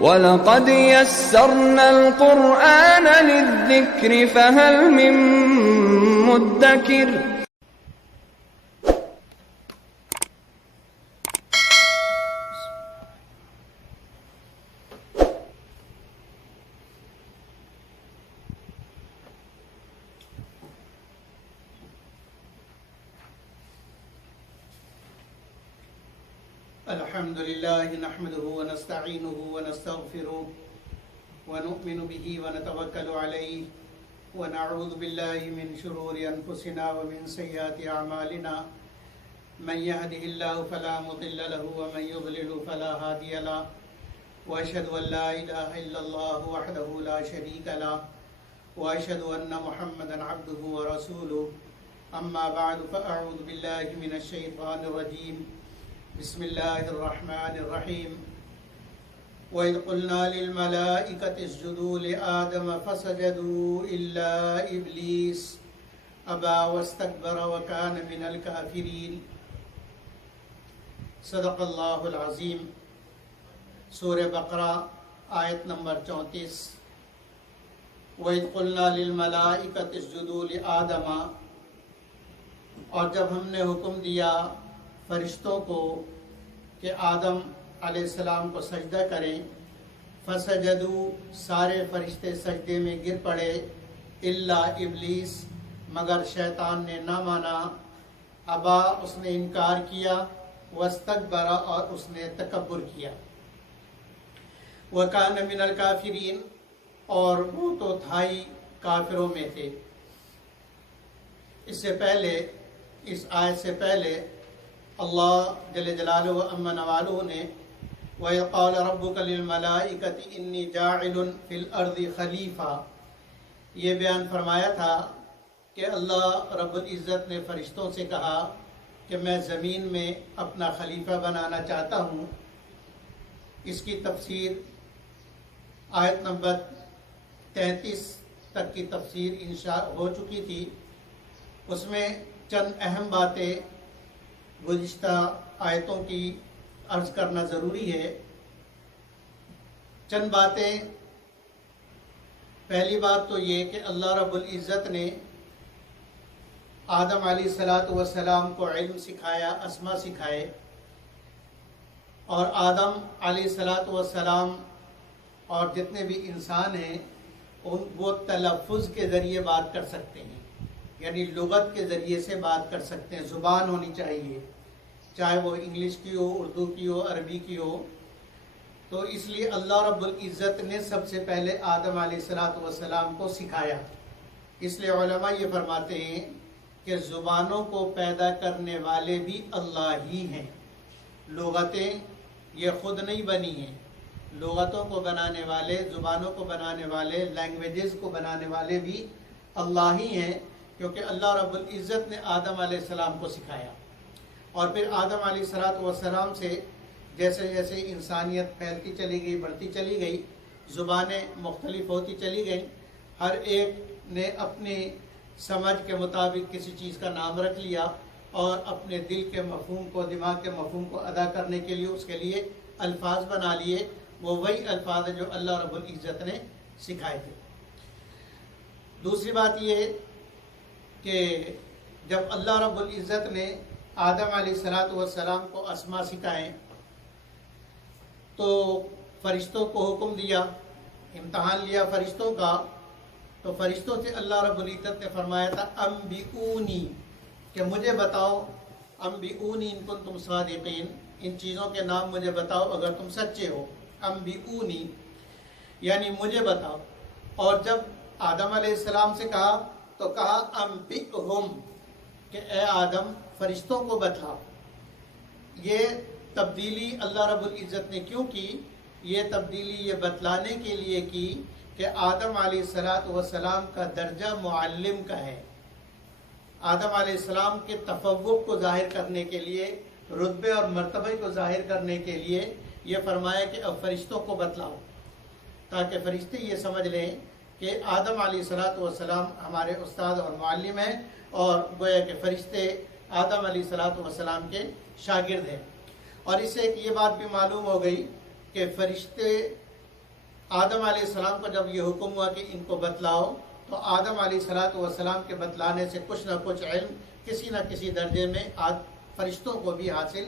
وَلَقَدْ يَسَّرْنَا الْقُرْآنَ لِلذِّكْرِ فَهَلْ مِن مُّدَّكِرٍ الحمد لله نحمده ونستعينه ونستغفره ونؤمن به ونتوكل عليه ونعوذ بالله من شرور أنفسنا ومن سيئات أعمالنا من يهده الله فلا مضل له ومن يضلل فلا هادي له وأشهد أن لا إله إلا الله وحده لا شريك له وأشهد أن محمدا عبده ورسوله أما بعد فأعوذ بالله من الشيطان الرجيم بسم الله الرحمن الرحيم وَإِذْ قُلْنَا لِلْمَلَائِكَةِ اسْجُدُوا لِآدَمَ فَسَجَدُوا إِلَّا إِبْلِيسَ أَبَى وَاسْتَكْبَرَ وَكَانَ مِنَ الْكَافِرِينَ صدق اللہ العظیم۔ سورہ بقرہ آیت نمبر 34۔ وَإِذْ قُلْنَا لِلْمَلَائِكَةِ اسْجُدُوا لِآدَمَ، اور جب ہم نے حکم دیا فرشتوں کو کہ آدم علیہ السلام کو سجدہ کریں، فسجدوا، سارے فرشتے سجدے میں گر پڑے، الا ابلیس، مگر شیطان نے نہ مانا، ابا، اس نے انکار کیا، واستکبر، اور اس نے تکبر کیا، وکان من الکافرین، اور وہ تو تھا ہی کافروں میں تھے۔ اس سے پہلے، اس آیت سے پہلے اللہ جل جلالہ و عم نوالہ نے وَإِذْ قَالَ رَبُّكَ لِلْمَلَائِكَةِ إِنِّي جَاعِلٌ فِي الْأَرْضِ خَلِيفَةً، یہ بیان فرمایا تھا کہ اللہ رب العزت نے فرشتوں سے کہا کہ میں زمین میں اپنا خلیفہ بنانا چاہتا ہوں۔ اس کی تفسیر آیت نمبر 33 تک کی تفسیر انشاء ہو چکی تھی۔ اس میں چند اہم باتیں گزشتہ آیتوں کی عرض کرنا ضروری ہے۔ چند باتیں، پہلی بات تو یہ کہ اللہ رب العزت نے آدم علیہ السلام کو علم سکھایا، اسما سکھائے، اور آدم علیہ السلام اور جتنے بھی انسان ہیں وہ تلفظ کے ذریعے بات کر سکتے ہیں، یعنی لغت کے ذریعے سے بات کر سکتے ہیں، زبان ہونی چاہیے، چاہے وہ انگلش کی ہو، اردو کی ہو، عربی کی ہو۔ تو اس لیے اللہ رب العزت نے سب سے پہلے آدم علیہ السلام کو سکھایا۔ اس لیے علماء یہ فرماتے ہیں کہ زبانوں کو پیدا کرنے والے بھی اللہ ہی ہیں، لغتیں یہ خود نہیں بنی ہیں، لغتوں کو بنانے والے، زبانوں کو بنانے والے، لینگویجز کو بنانے والے بھی اللہ ہی ہیں، کیونکہ اللہ رب العزت نے آدم علیہ السلام کو سکھایا۔ اور پھر آدم علیہ السلام سے جیسے جیسے انسانیت پھیلتی چلی گئی، بڑھتی چلی گئی، زبانیں مختلف ہوتی چلی گئیں، ہر ایک نے اپنی سمجھ کے مطابق کسی چیز کا نام رکھ لیا اور اپنے دل کے مفہوم کو، دماغ کے مفہوم کو ادا کرنے کے لیے اس کے لیے الفاظ بنا لیے۔ وہ وہی الفاظ ہیں جو اللہ رب العزت نے سکھائے تھے۔ دوسری بات یہ کہ جب اللہ رب العزت نے آدم علیہ السلام کو اسما سکھائیں تو فرشتوں کو حکم دیا، امتحان لیا فرشتوں کا، تو فرشتوں سے اللہ رب العزت نے فرمایا تھا انبئونی، کہ مجھے بتاؤ، انبئونی ان کنتم صادقین، ان چیزوں کے نام مجھے بتاؤ اگر تم سچے ہو، انبئونی یعنی مجھے بتاؤ۔ اور جب آدم علیہ السلام سے کہا تو کہا انبئہم، کہ اے آدم فرشتوں کو بتا۔ یہ تبدیلی اللہ رب العزت نے کیوں کی؟ یہ تبدیلی یہ بتلانے کے لیے کی کہ آدم علیہ السلام کا درجہ معلم کا ہے، آدم علیہ السلام کے تفوق کو ظاہر کرنے کے لیے، رتبے اور مرتبے کو ظاہر کرنے کے لیے یہ فرمایا کہ اب فرشتوں کو بتلاؤ، تاکہ فرشتے یہ سمجھ لیں کہ آدم علیہ السلام ہمارے استاد اور معلم ہیں، اور گویا کہ فرشتے آدم علیہ السلام کے شاگرد ہیں۔ اور اس سے ایک یہ بات بھی معلوم ہو گئی کہ فرشتے آدم علیہ السلام کو جب یہ حکم ہوا کہ ان کو بتلاؤ، تو آدم علیہ السلام کے بتلانے سے کچھ نہ کچھ علم کسی نہ کسی درجے میں فرشتوں کو بھی حاصل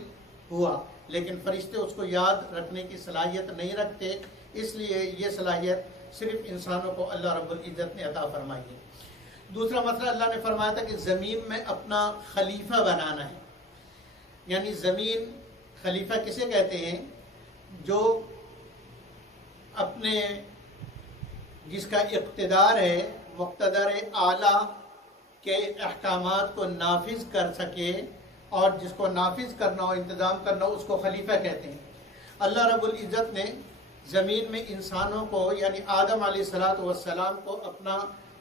ہوا، لیکن فرشتے اس کو یاد رکھنے کی صلاحیت نہیں رکھتے، اس لیے یہ صلاحیت صرف انسانوں کو اللہ رب العزت نے عطا فرمائی ہے۔ دوسرا مسئلہ اللہ نے فرمایا تھا کہ زمین میں اپنا خلیفہ بنانا ہے، یعنی زمین خلیفہ کسے کہتے ہیں؟ جو اپنے جس کا اقتدار ہے، مقتدر اعلیٰ کے احکامات کو نافذ کر سکے اور جس کو نافذ کرنا ہو، انتظام کرنا ہو، اس کو خلیفہ کہتے ہیں۔ اللہ رب العزت نے زمین میں انسانوں کو یعنی آدم علیہ السلام کو اپنا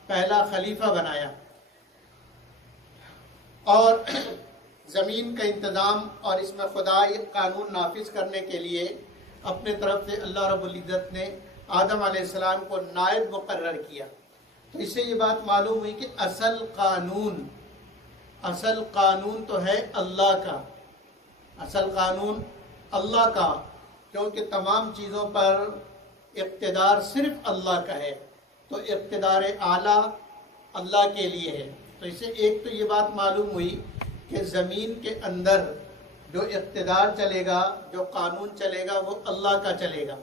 پہلا خلیفہ بنایا، اور زمین کا انتظام اور اس میں خدائی قانون نافذ کرنے کے لیے اپنے طرف سے اللہ رب العزت نے آدم علیہ السلام کو نائب مقرر کیا۔ تو اس سے یہ بات معلوم ہوئی کہ اصل قانون تو ہے اللہ کا، اصل قانون اللہ کا، کیونکہ تمام چیزوں پر اقتدار صرف اللہ کا ہے، تو اقتدار اعلیٰ اللہ کے لیے ہے۔ تو اس سے ایک تو یہ بات معلوم ہوئی کہ زمین کے اندر جو اقتدار چلے گا، جو قانون چلے گا، وہ اللہ کا چلے گا،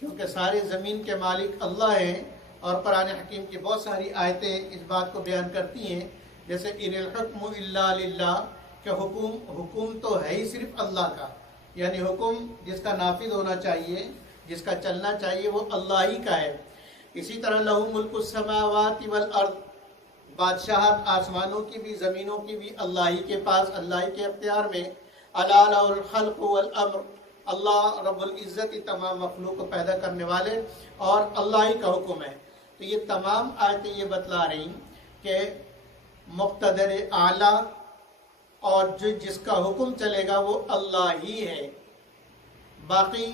کیونکہ سارے زمین کے مالک اللہ ہیں، اور قرآن حکیم کی بہت ساری آیتیں اس بات کو بیان کرتی ہیں، جیسے ان الحکم الا للہ، کہ حکم تو ہے ہی صرف اللہ کا، یعنی حکم جس کا نافذ ہونا چاہیے، جس کا چلنا چاہیے، وہ اللہ ہی کا ہے۔ اسی طرح لہو ملک السماوات والارض، بادشاہت آسمانوں کی بھی زمینوں کی بھی اللہ ہی کے پاس، اللہ ہی کے اختیار میں۔ الا لہ الخلق والامر، اللہ رب العزت ہی تمام مخلوق کو پیدا کرنے والے اور اللہ ہی کا حکم ہے۔ تو یہ تمام آیتیں یہ بتلا رہی کہ مقتدر اعلیٰ اور جس کا حکم چلے گا وہ اللہ ہی ہے۔ باقی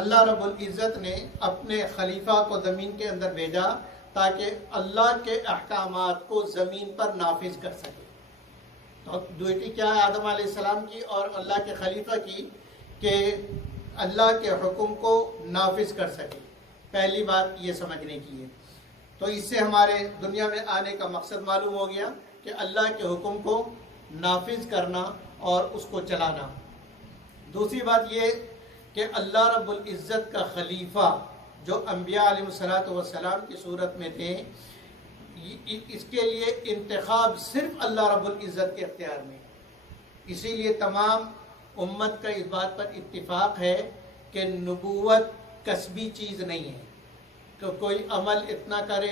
اللہ رب العزت نے اپنے خلیفہ کو زمین کے اندر بھیجا تاکہ اللہ کے احکامات کو زمین پر نافذ کر سکے۔ تو ڈیوٹی کیا ہے آدم علیہ السلام کی اور اللہ کے خلیفہ کی؟ کہ اللہ کے حکم کو نافذ کر سکے۔ پہلی بات یہ سمجھنے کی ہے۔ تو اس سے ہمارے دنیا میں آنے کا مقصد معلوم ہو گیا کہ اللہ کے حکم کو نافذ کرنا اور اس کو چلانا۔ دوسری بات یہ کہ اللہ رب العزت کا خلیفہ جو انبیاء علیہ السلام کی صورت میں تھے، اس کے لیے انتخاب صرف اللہ رب العزت کے اختیار میں۔ اسی لیے تمام امت کا اس بات پر اتفاق ہے کہ نبوت کسبی چیز نہیں ہے، کہ کوئی عمل اتنا کرے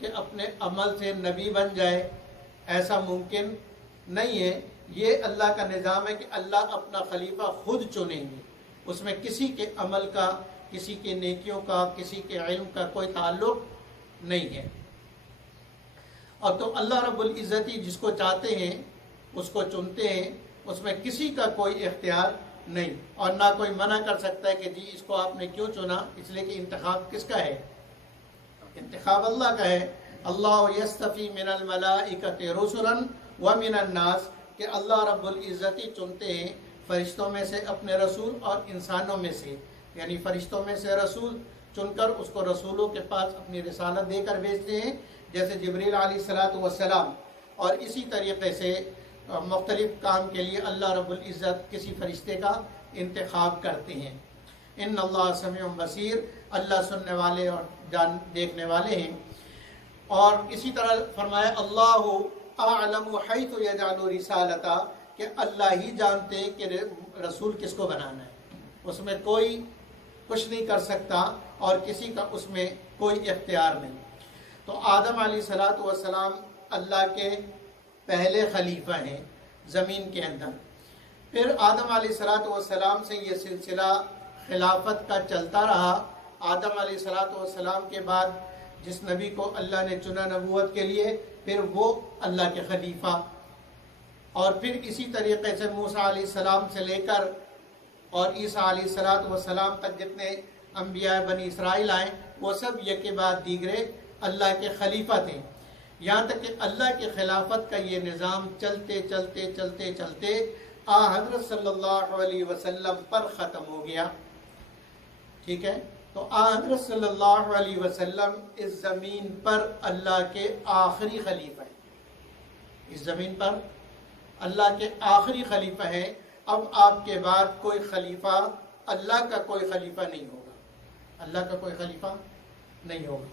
کہ اپنے عمل سے نبی بن جائے، ایسا ممکن نہیں ہے۔ یہ اللہ کا نظام ہے کہ اللہ اپنا خلیفہ خود چنیں گے، اس میں کسی کے عمل کا، کسی کے نیکیوں کا، کسی کے علم کا کوئی تعلق نہیں ہے۔ اور تو اللہ رب العزت جس کو چاہتے ہیں اس کو چنتے ہیں، اس میں کسی کا کوئی اختیار نہیں، اور نہ کوئی منع کر سکتا ہے کہ جی اس کو آپ نے کیوں چنا، اس لیے کہ انتخاب کس کا ہے؟ انتخاب اللہ کا ہے۔ اللہ یستفی من الملائکۃ رسلا ومن الناس، کہ اللہ رب العزت چنتے ہیں فرشتوں میں سے اپنے رسول اور انسانوں میں سے، یعنی فرشتوں میں سے رسول چن کر اس کو رسولوں کے پاس اپنی رسالت دے کر بھیجتے ہیں، جیسے جبریل علیہ السلام، اور اسی طریقے سے مختلف کام کے لیے اللہ رب العزت کسی فرشتے کا انتخاب کرتے ہیں۔ ان اللہ سمیع بصیر، اللہ سننے والے اور دیکھنے والے ہیں۔ اور اسی طرح فرمایا اللہ اعلم حیث یجعل رسالتہ، کہ اللہ ہی جانتے ہیں کہ رسول کس کو بنانا ہے، اس میں کوئی کچھ نہیں کر سکتا اور کسی کا اس میں کوئی اختیار نہیں۔ تو آدم علیہ السلام اللہ کے پہلے خلیفہ ہیں زمین کے اندر۔ پھر آدم علیہ السلام سے یہ سلسلہ خلافت کا چلتا رہا۔ آدم علیہ السلام کے بعد جس نبی کو اللہ نے چنا نبوت کے لیے، پھر وہ اللہ کے خلیفہ، اور پھر اسی طریقے سے موسیٰ علیہ السلام سے لے کر اور عیسیٰ علیہ السلام تک جتنے انبیاء بنی اسرائیل آئے، وہ سب یک بعد دیگرے اللہ کے خلیفہ تھے، یہاں تک کہ اللہ کی خلافت کا یہ نظام چلتے چلتے چلتے چلتے حضرت صلی اللہ علیہ وسلم پر ختم ہو گیا۔ ٹھیک ہے. تو حضرت صلی اللہ علیہ وسلم اس زمین پر اللہ کے آخری خلیفہ ہیں. اس زمین پر اللہ کے آخری خلیفہ ہیں. اب آپ کے بعد کوئی خلیفہ، اللہ کا کوئی خلیفہ نہیں ہوگا. اللہ کا کوئی خلیفہ نہیں ہوگا.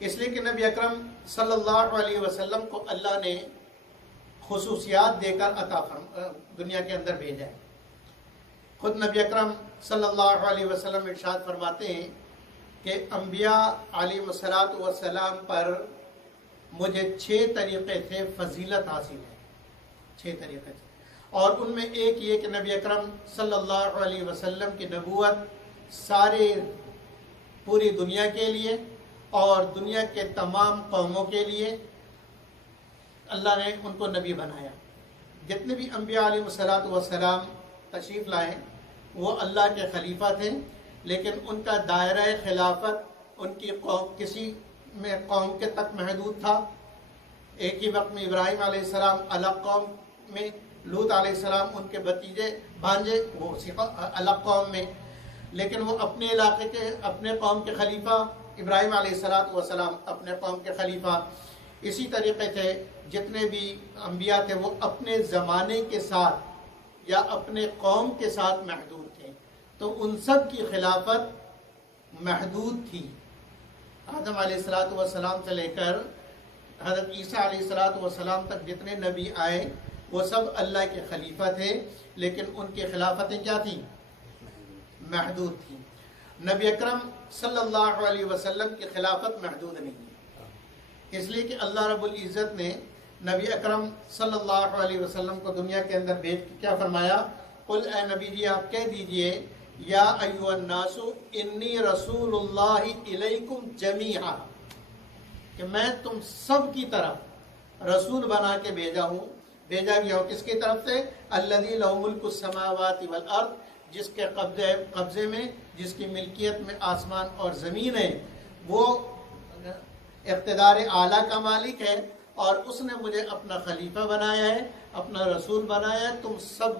اس لیے کہ نبی اکرم صلی اللہ علیہ وسلم کو اللہ نے خصوصیات دے کر دنیا کے اندر بھیجا ہے. خود نبی اکرم صلی اللہ علیہ وسلم ارشاد فرماتے ہیں کہ انبیاء علیہ الصلوۃ والسلام پر مجھے 6 طریقے سے فضیلت حاصل ہے. 6 طریقے سے، اور ان میں ایک یہ کہ نبی اکرم صلی اللہ علیہ وسلم کی نبوت سارے پوری دنیا کے لیے اور دنیا کے تمام قوموں کے لیے اللہ نے ان کو نبی بنایا. جتنے بھی انبیاء علیہ الصلوۃ والسلام تشریف لائے وہ اللہ کے خلیفہ تھے، لیکن ان کا دائرہ خلافت ان کی قوم کسی میں قوم کے تک محدود تھا. ایک ہی وقت میں ابراہیم علیہ السلام الگ قوم میں، لوط علیہ السلام ان کے بھتیجے بھانجے وہ الگ قوم میں، لیکن وہ اپنے علاقے کے اپنے قوم کے خلیفہ، ابراہیم علیہ السلام اپنے قوم کے خلیفہ. اسی طریقے سے جتنے بھی انبیاء تھے وہ اپنے زمانے کے ساتھ یا اپنے قوم کے ساتھ محدود تھے، تو ان سب کی خلافت محدود تھی. آدم علیہ السلام سے لے کر حضرت عیسیٰ علیہ السلام تک جتنے نبی آئے وہ سب اللہ کے خلیفہ تھے، لیکن ان کی خلافتیں کیا تھیں؟ محدود تھیں. نبی اکرم صلی اللہ علیہ وسلم کی خلافت محدود نہیں ہے، اس لیے کہ اللہ رب العزت نے نبی اکرم صلی اللہ علیہ وسلم کو دنیا کے اندر بھیج کے کیا فرمایا؟ قل اے نبی جی آپ کہہ دیجئے یا ایھا الناس انی رسول اللہ الیکم جمیعا، کہ میں تم سب کی طرف رسول بنا کے بھیجا گیا ہوں. کس کی طرف سے؟ الذی لہ ملک السماوات والارض، جس کے قبضے میں، جس کی ملکیت میں آسمان اور زمین ہے، وہ اقتدار اعلیٰ کا مالک ہے، اور اس نے مجھے اپنا خلیفہ بنایا ہے، اپنا رسول بنایا ہے تم سب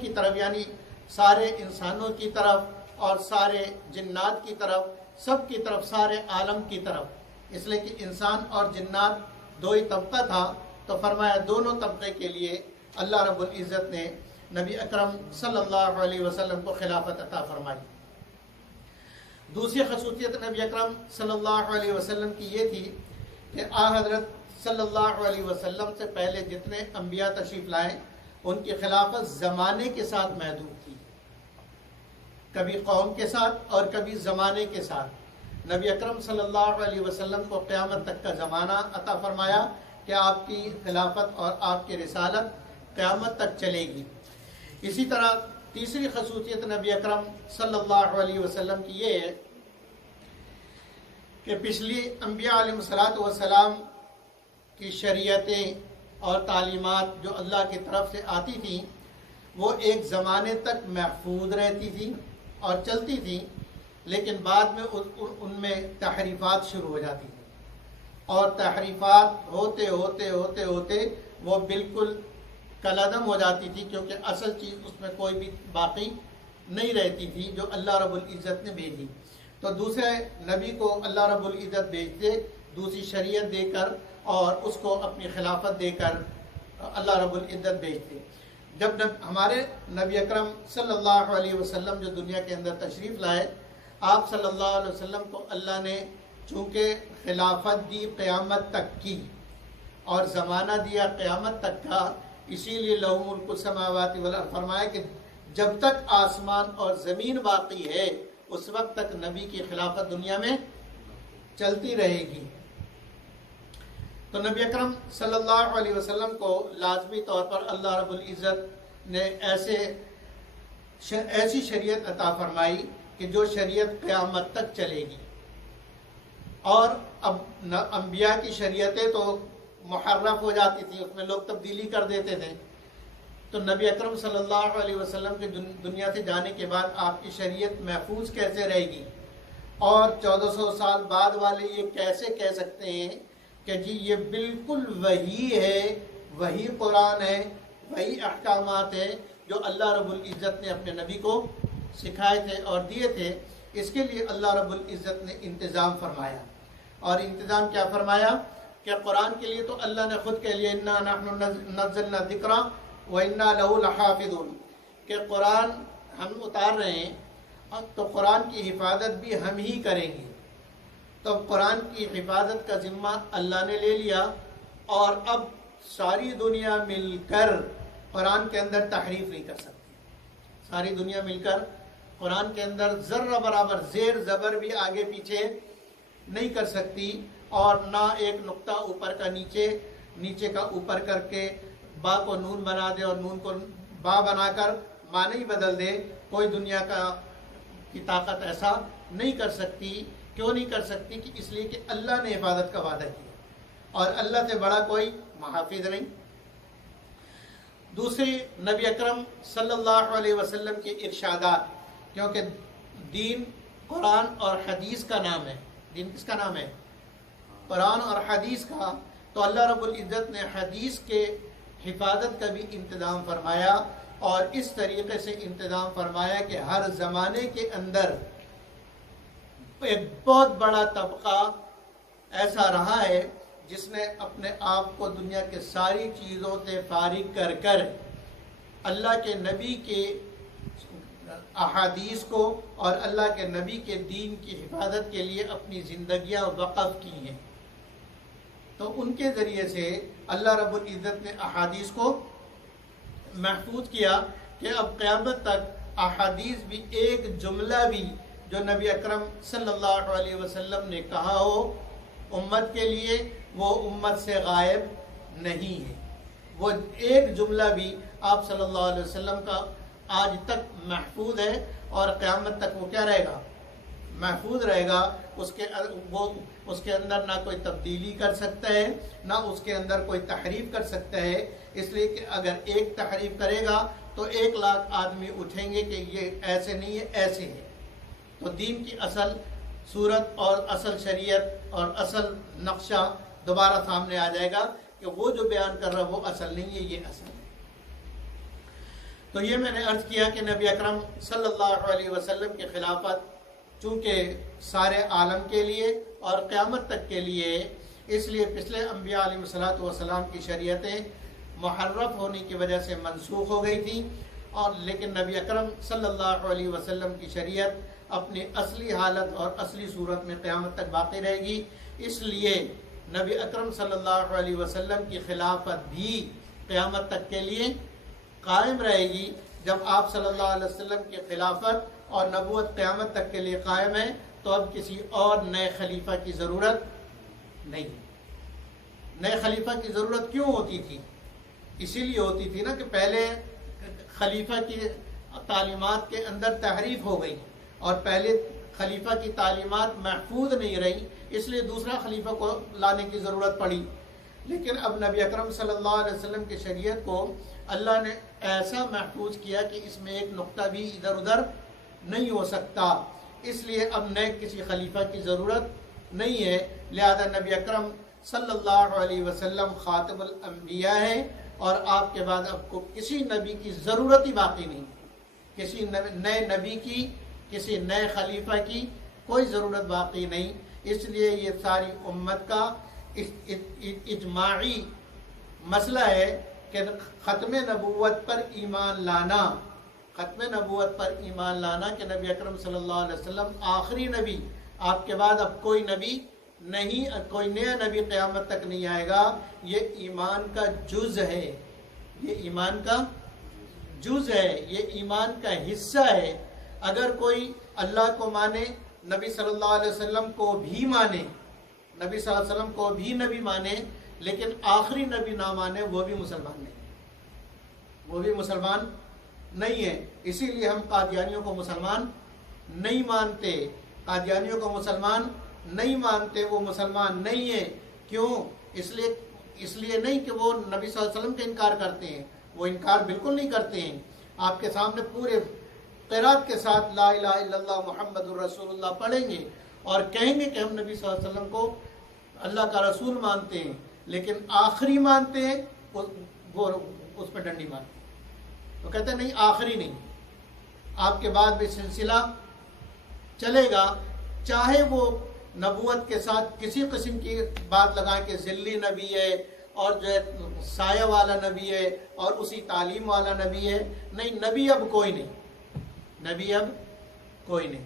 کی طرف، یعنی سارے انسانوں کی طرف اور سارے جنات کی طرف، سب کی طرف، سارے عالم کی طرف. اس لیے کہ انسان اور جنات 2 ہی طبقہ تھا، تو فرمایا دونوں طبقے کے لیے اللہ رب العزت نے نبی اکرم صلی اللہ علیہ وسلم کو خلافت عطا فرمائی. دوسری خصوصیت نبی اکرم صلی اللہ علیہ وسلم کی یہ تھی کہ حضرت صلی اللہ علیہ وسلم سے پہلے جتنے انبیاء تشریف لائے ان کی خلافت زمانے کے ساتھ محدود تھی، کبھی قوم کے ساتھ اور کبھی زمانے کے ساتھ. نبی اکرم صلی اللہ علیہ وسلم کو قیامت تک کا زمانہ عطا فرمایا کہ آپ کی خلافت اور آپ کی رسالت قیامت تک چلے گی. اسی طرح تیسری خصوصیت نبی اکرم صلی اللہ علیہ وسلم کی یہ ہے کہ پچھلی انبیاء علیہ السلام کی شریعتیں اور تعلیمات جو اللہ کی طرف سے آتی تھیں وہ ایک زمانے تک محفوظ رہتی تھی اور چلتی تھی، لیکن بعد میں ان میں تحریفات شروع ہو جاتی تھیں، اور تحریفات ہوتے ہوتے ہوتے ہوتے وہ بالکل کالعدم ہو جاتی تھی، کیونکہ اصل چیز اس میں کوئی بھی باقی نہیں رہتی تھی جو اللہ رب العزت نے بھیجی. تو دوسرے نبی کو اللہ رب العزت بھیجتے دوسری شریعت دے کر اور اس کو اپنی خلافت دے کر اللہ رب العزت بھیجتے. جب ہمارے نبی اکرم صلی اللہ علیہ وسلم جو دنیا کے اندر تشریف لائے، آپ صلی اللہ علیہ وسلم کو اللہ نے چونکہ خلافت دی قیامت تک کی اور زمانہ دیا قیامت تک کا، اسی لیے لہ ملک السماوات والارض فرمایا کہ جب تک آسمان اور زمین باقی ہے اس وقت تک نبی کی خلافت دنیا میں چلتی رہے گی. تو نبی اکرم صلی اللہ علیہ وسلم کو لازمی طور پر اللہ رب العزت نے ایسی شریعت عطا فرمائی کہ جو شریعت قیامت تک چلے گی. اور اب انبیاء کی شریعتیں تو محرف ہو جاتی تھی، اس میں لوگ تبدیلی کر دیتے تھے، تو نبی اکرم صلی اللہ علیہ وسلم کے دنیا سے جانے کے بعد آپ کی شریعت محفوظ کیسے رہے گی؟ اور 1400 سال بعد والے یہ کیسے کہہ سکتے ہیں کہ جی یہ بالکل وہی ہے، وہی قرآن ہے، وہی احکامات ہیں جو اللہ رب العزت نے اپنے نبی کو سکھائے تھے اور دیے تھے، اس کے لیے اللہ رب العزت نے انتظام فرمایا. اور انتظام کیا فرمایا کہ قرآن کے لیے تو اللہ نے خود کہہ لیا انا نحن نزلنا الذکر وانا لہ لحافظون، کہ قرآن ہم اتار رہے ہیں تو قرآن کی حفاظت بھی ہم ہی کریں گے. تو قرآن کی حفاظت کا ذمہ اللہ نے لے لیا، اور اب ساری دنیا مل کر قرآن کے اندر تحریف نہیں کر سکتی. ساری دنیا مل کر قرآن کے اندر ذرہ برابر زیر زبر بھی آگے پیچھے نہیں کر سکتی، اور نہ ایک نقطہ اوپر کا نیچے، نیچے کا اوپر کر کے با کو نون بنا دے اور نون کو با بنا کر معنی بدل دے. کوئی دنیا کی طاقت ایسا نہیں کر سکتی. کیوں نہیں کر سکتی؟ کہ اس لیے کہ اللہ نے حفاظت کا وعدہ کیا، اور اللہ سے بڑا کوئی محافظ نہیں. دوسری نبی اکرم صلی اللہ علیہ وسلم کے ارشادات، کیونکہ دین قرآن اور حدیث کا نام ہے. دین کس کا نام ہے؟ قرآن اور حدیث کا. تو اللہ رب العزت نے حدیث کے حفاظت کا بھی انتظام فرمایا، اور اس طریقے سے انتظام فرمایا کہ ہر زمانے کے اندر ایک بہت بڑا طبقہ ایسا رہا ہے جس نے اپنے آپ کو دنیا کے ساری چیزوں سے فارغ کر کر اللہ کے نبی کے احادیث کو اور اللہ کے نبی کے دین کی حفاظت کے لیے اپنی زندگیاں وقف کی ہیں. تو ان کے ذریعے سے اللہ رب العزت نے احادیث کو محفوظ کیا کہ اب قیامت تک احادیث بھی ایک جملہ بھی جو نبی اکرم صلی اللہ علیہ وسلم نے کہا ہو امت کے لیے، وہ امت سے غائب نہیں ہے. وہ ایک جملہ بھی آپ صلی اللہ علیہ وسلم کا آج تک محفوظ ہے، اور قیامت تک وہ کیا رہے گا؟ محفوظ رہے گا. اس کے اندر نہ کوئی تبدیلی کر سکتا ہے، نہ اس کے اندر کوئی تحریف کر سکتا ہے. اس لیے کہ اگر ایک تحریف کرے گا تو 1,00,000 آدمی اٹھیں گے کہ یہ ایسے نہیں ہے، ایسے ہے. تو دین کی اصل صورت اور اصل شریعت اور اصل نقشہ دوبارہ سامنے آ جائے گا کہ وہ جو بیان کر رہا وہ اصل نہیں ہے، یہ اصل ہے. تو یہ میں نے عرض کیا کہ نبی اکرم صلی اللہ علیہ وسلم کی خلافت چونکہ سارے عالم کے لیے اور قیامت تک کے لیے، اس لیے پچھلے انبیاء علیہ الصلوۃ والسلام کی شریعتیں محرف ہونے کی وجہ سے منسوخ ہو گئی تھیں، اور لیکن نبی اکرم صلی اللہ علیہ وسلم کی شریعت اپنی اصلی حالت اور اصلی صورت میں قیامت تک باقی رہے گی. اس لیے نبی اکرم صلی اللہ علیہ وسلم کی خلافت بھی قیامت تک کے لیے قائم رہے گی. جب آپ صلی اللہ علیہ وسلم کی خلافت اور نبوت قیامت تک کے لیے قائم ہے تو اب کسی اور نئے خلیفہ کی ضرورت نہیں. نئے خلیفہ کی ضرورت کیوں ہوتی تھی؟ اسی لیے ہوتی تھی نا کہ پہلے خلیفہ کی تعلیمات کے اندر تحریف ہو گئی، اور پہلے خلیفہ کی تعلیمات محفوظ نہیں رہی، اس لیے دوسرا خلیفہ کو لانے کی ضرورت پڑی. لیکن اب نبی اکرم صلی اللہ علیہ وسلم کی شریعت کو اللہ نے ایسا محفوظ کیا کہ اس میں ایک نقطہ بھی ادھر ادھر نہیں ہو سکتا. اس لیے اب نئے کسی خلیفہ کی ضرورت نہیں ہے. لہذا نبی اکرم صلی اللہ علیہ وسلم خاتم الانبیاء ہے، اور آپ کے بعد اب کو کسی نبی کی ضرورت ہی باقی نہیں. کسی نئے نبی کی، کسی نئے خلیفہ کی کوئی ضرورت باقی نہیں. اس لیے یہ ساری امت کا اجماعی مسئلہ ہے کہ ختم نبوت پر ایمان لانا، ختم نبوت پر ایمان لانا کہ نبی اکرم صلی اللہ علیہ وسلم آخری نبی، آپ کے بعد اب کوئی نبی نہیں، کوئی نیا نبی قیامت تک نہیں آئے گا. یہ ایمان کا جز ہے، یہ ایمان کا جز ہے، یہ ایمان کا حصہ ہے. اگر کوئی اللہ کو مانے، نبی صلی اللہ علیہ وسلم کو بھی مانے، نبی صلی اللہ علیہ وسلم کو بھی نبی مانے، لیکن آخری نبی نہ مانے، وہ بھی مسلمان نہیں، وہ بھی مسلمان نہیں ہے. اسی لیے ہم قادیانیوں کو مسلمان نہیں مانتے. قادیانیوں کو مسلمان نہیں مانتے، وہ مسلمان نہیں ہیں. کیوں؟ اس لیے نہیں کہ وہ نبی صلی اللہ علیہ وسلم کا انکار کرتے ہیں، وہ انکار بالکل نہیں کرتے ہیں. آپ کے سامنے پورے قرات کے ساتھ لا الہ الا اللہ محمد الرسول اللہ پڑھیں گے اور کہیں گے کہ ہم نبی صلی اللہ علیہ وسلم کو اللہ کا رسول مانتے ہیں، لیکن آخری مانتے ہیں، وہ اس پہ ڈنڈی مارتے ہیں. وہ کہتے ہیں نہیں، آخری نہیں. آپ کے بعد بھی سلسلہ چلے گا، چاہے وہ نبوت کے ساتھ کسی قسم کی بات لگائیں کہ ذلی نبی ہے اور جو ہے سایہ والا نبی ہے اور اسی تعلیم والا نبی ہے، نہیں، نبی اب کوئی نہیں، نبی اب کوئی نہیں۔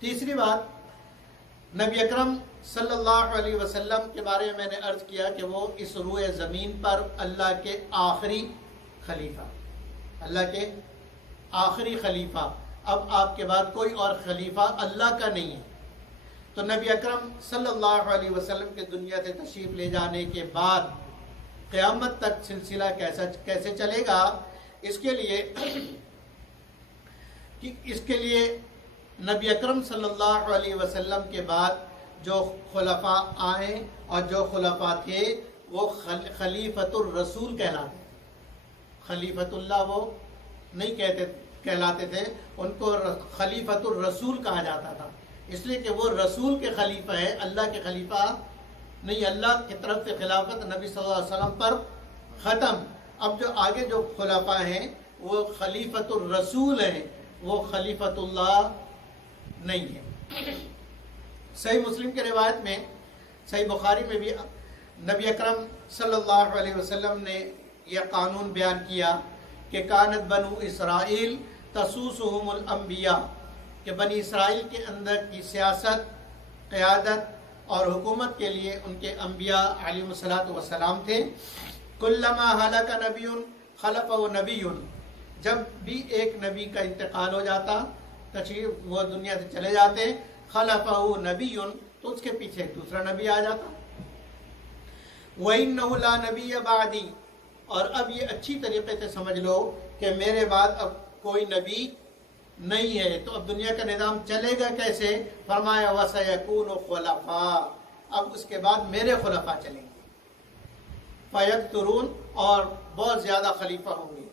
تیسری بات، نبی اکرم صلی اللہ علیہ وسلم کے بارے میں نے عرض کیا کہ وہ اس روئے زمین پر اللہ کے آخری خلیفہ، اللہ کے آخری خلیفہ، اب آپ کے بعد کوئی اور خلیفہ اللہ کا نہیں ہے۔ تو نبی اکرم صلی اللہ علیہ وسلم کے دنیا سے تشریف لے جانے کے بعد قیامت تک سلسلہ کیسے چلے گا، اس کے لیے نبی اکرم صلی اللہ علیہ وسلم کے بعد جو خلفاء آئے اور جو خلفاء تھے وہ خلیفۃ الرسول کہلاتے، خلیفۃ اللہ وہ نہیں کہلاتے تھے، ان کو خلیفۃ الرسول کہا جاتا تھا، اس لیے کہ وہ رسول کے خلیفہ ہیں، اللہ کے خلیفہ نہیں، اللہ کی طرف سے خلافت نبی صلی اللہ علیہ وسلم پر ختم۔ اب جو آگے جو خلفاء ہیں وہ خلیفۃ الرسول ہیں، وہ خلیفۃ اللہ نہیں ہے۔ صحیح مسلم کی روایت میں، صحیح بخاری میں بھی نبی اکرم صلی اللہ علیہ وسلم نے یہ قانون بیان کیا کہ کانت بنو اسرائیل تسوسہم الانبیاء، کہ بنی اسرائیل کے اندر کی سیاست، قیادت اور حکومت کے لیے ان کے انبیاء علیہ الصلوۃ والسلام تھے۔ کلما ہلک نبی خلفہ نبی، جب بھی ایک نبی کا انتقال ہو جاتا، تشریف وہ دنیا سے چلے جاتے، خلفہ نبی، تو اس کے پیچھے دوسرا نبی آ جاتا۔ وَإِنَّهُ لَا نَبِيَّ بَعْدِي، اور اب یہ اچھی طریقے سے سمجھ لو کہ میرے بعد اب کوئی نبی نہیں ہے، تو اب دنیا کا نظام چلے گا کیسے؟ فرمایا وَسَيَكُونُ خُلَفَاء، اب اس کے بعد میرے خلفاء چلیں گے، فَيَكْثُرُونَ، اور بہت زیادہ خلیفہ ہوں گے۔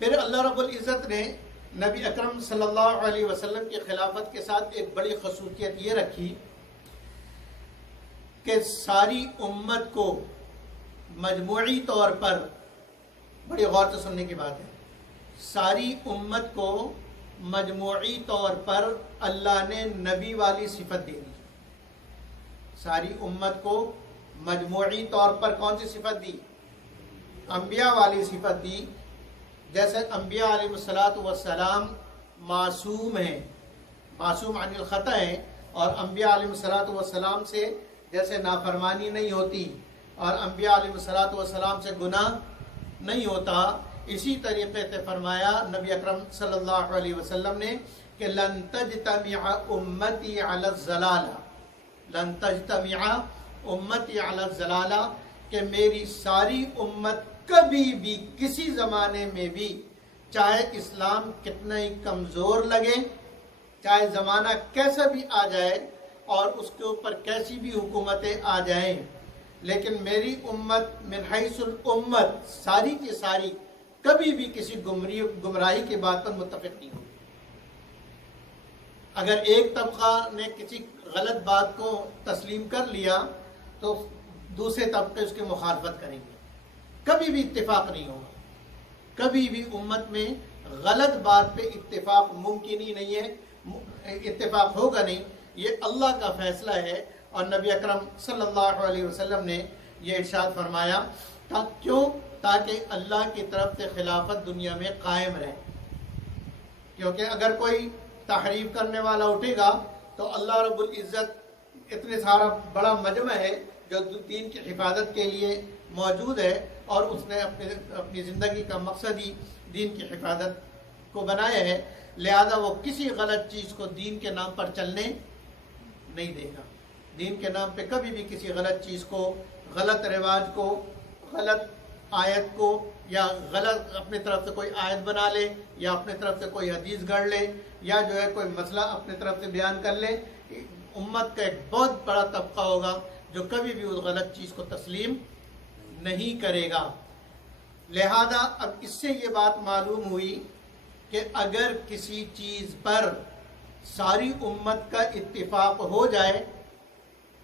پھر اللہ رب العزت نے نبی اکرم صلی اللہ علیہ وسلم کی خلافت کے ساتھ ایک بڑی خصوصیت یہ رکھی کہ ساری امت کو مجموعی طور پر، بڑی غور سے سننے کی بات ہے، ساری امت کو مجموعی طور پر اللہ نے نبی والی صفت دے دی، ساری امت کو مجموعی طور پر کون سی صفت دی؟ انبیاء والی صفت دی۔ جیسے انبیاء علیہ الصلوۃ والسلام معصوم ہیں، معصوم عن الخطا ہیں، اور انبیاء علیہ الصلوۃ والسلام سے جیسے نافرمانی نہیں ہوتی اور انبیاء علیہ الصلوۃ والسلام سے گناہ نہیں ہوتا، اسی طریقے سے فرمایا نبی اکرم صلی اللہ علیہ وسلم نے کہ لن تجتمع امتی علی الضلالہ، لن تجتمع امتی علی الضلالہ، کہ میری ساری امت کبھی بھی کسی زمانے میں بھی، چاہے اسلام کتنا ہی کمزور لگے، چاہے زمانہ کیسا بھی آ جائے اور اس کے اوپر کیسی بھی حکومتیں آ جائیں، لیکن میری امت من حیث الامت ساری کی ساری کبھی بھی کسی گمراہی کی بات پر متفق نہیں ہوگی۔ اگر ایک طبقہ نے کسی غلط بات کو تسلیم کر لیا تو دوسرے طبقے اس کی مخالفت کریں گے، کبھی بھی اتفاق نہیں ہوگا، کبھی بھی امت میں غلط بات پہ اتفاق ممکن ہی نہیں ہے، اتفاق ہوگا نہیں، یہ اللہ کا فیصلہ ہے۔ اور نبی اکرم صلی اللہ علیہ وسلم نے یہ ارشاد فرمایا، کیوں؟ تاکہ اللہ کی طرف سے خلافت دنیا میں قائم رہے، کیونکہ اگر کوئی تحریف کرنے والا اٹھے گا تو اللہ رب العزت اتنے سارا بڑا مجمع ہے جو دین کی حفاظت کے لیے موجود ہے، اور اس نے اپنی زندگی کا مقصد ہی دین کی حفاظت کو بنایا ہے، لہذا وہ کسی غلط چیز کو دین کے نام پر چلنے نہیں دے گا۔ دین کے نام پہ کبھی بھی کسی غلط چیز کو، غلط رواج کو، غلط آیت کو، یا غلط اپنے طرف سے کوئی آیت بنا لے، یا اپنے طرف سے کوئی حدیث گڑھ لے، یا جو ہے کوئی مسئلہ اپنے طرف سے بیان کر لے، امت کا ایک بہت بڑا طبقہ ہوگا جو کبھی بھی اس غلط چیز کو تسلیم نہیں کرے گا۔ لہذا اب اس سے یہ بات معلوم ہوئی کہ اگر کسی چیز پر ساری امت کا اتفاق ہو جائے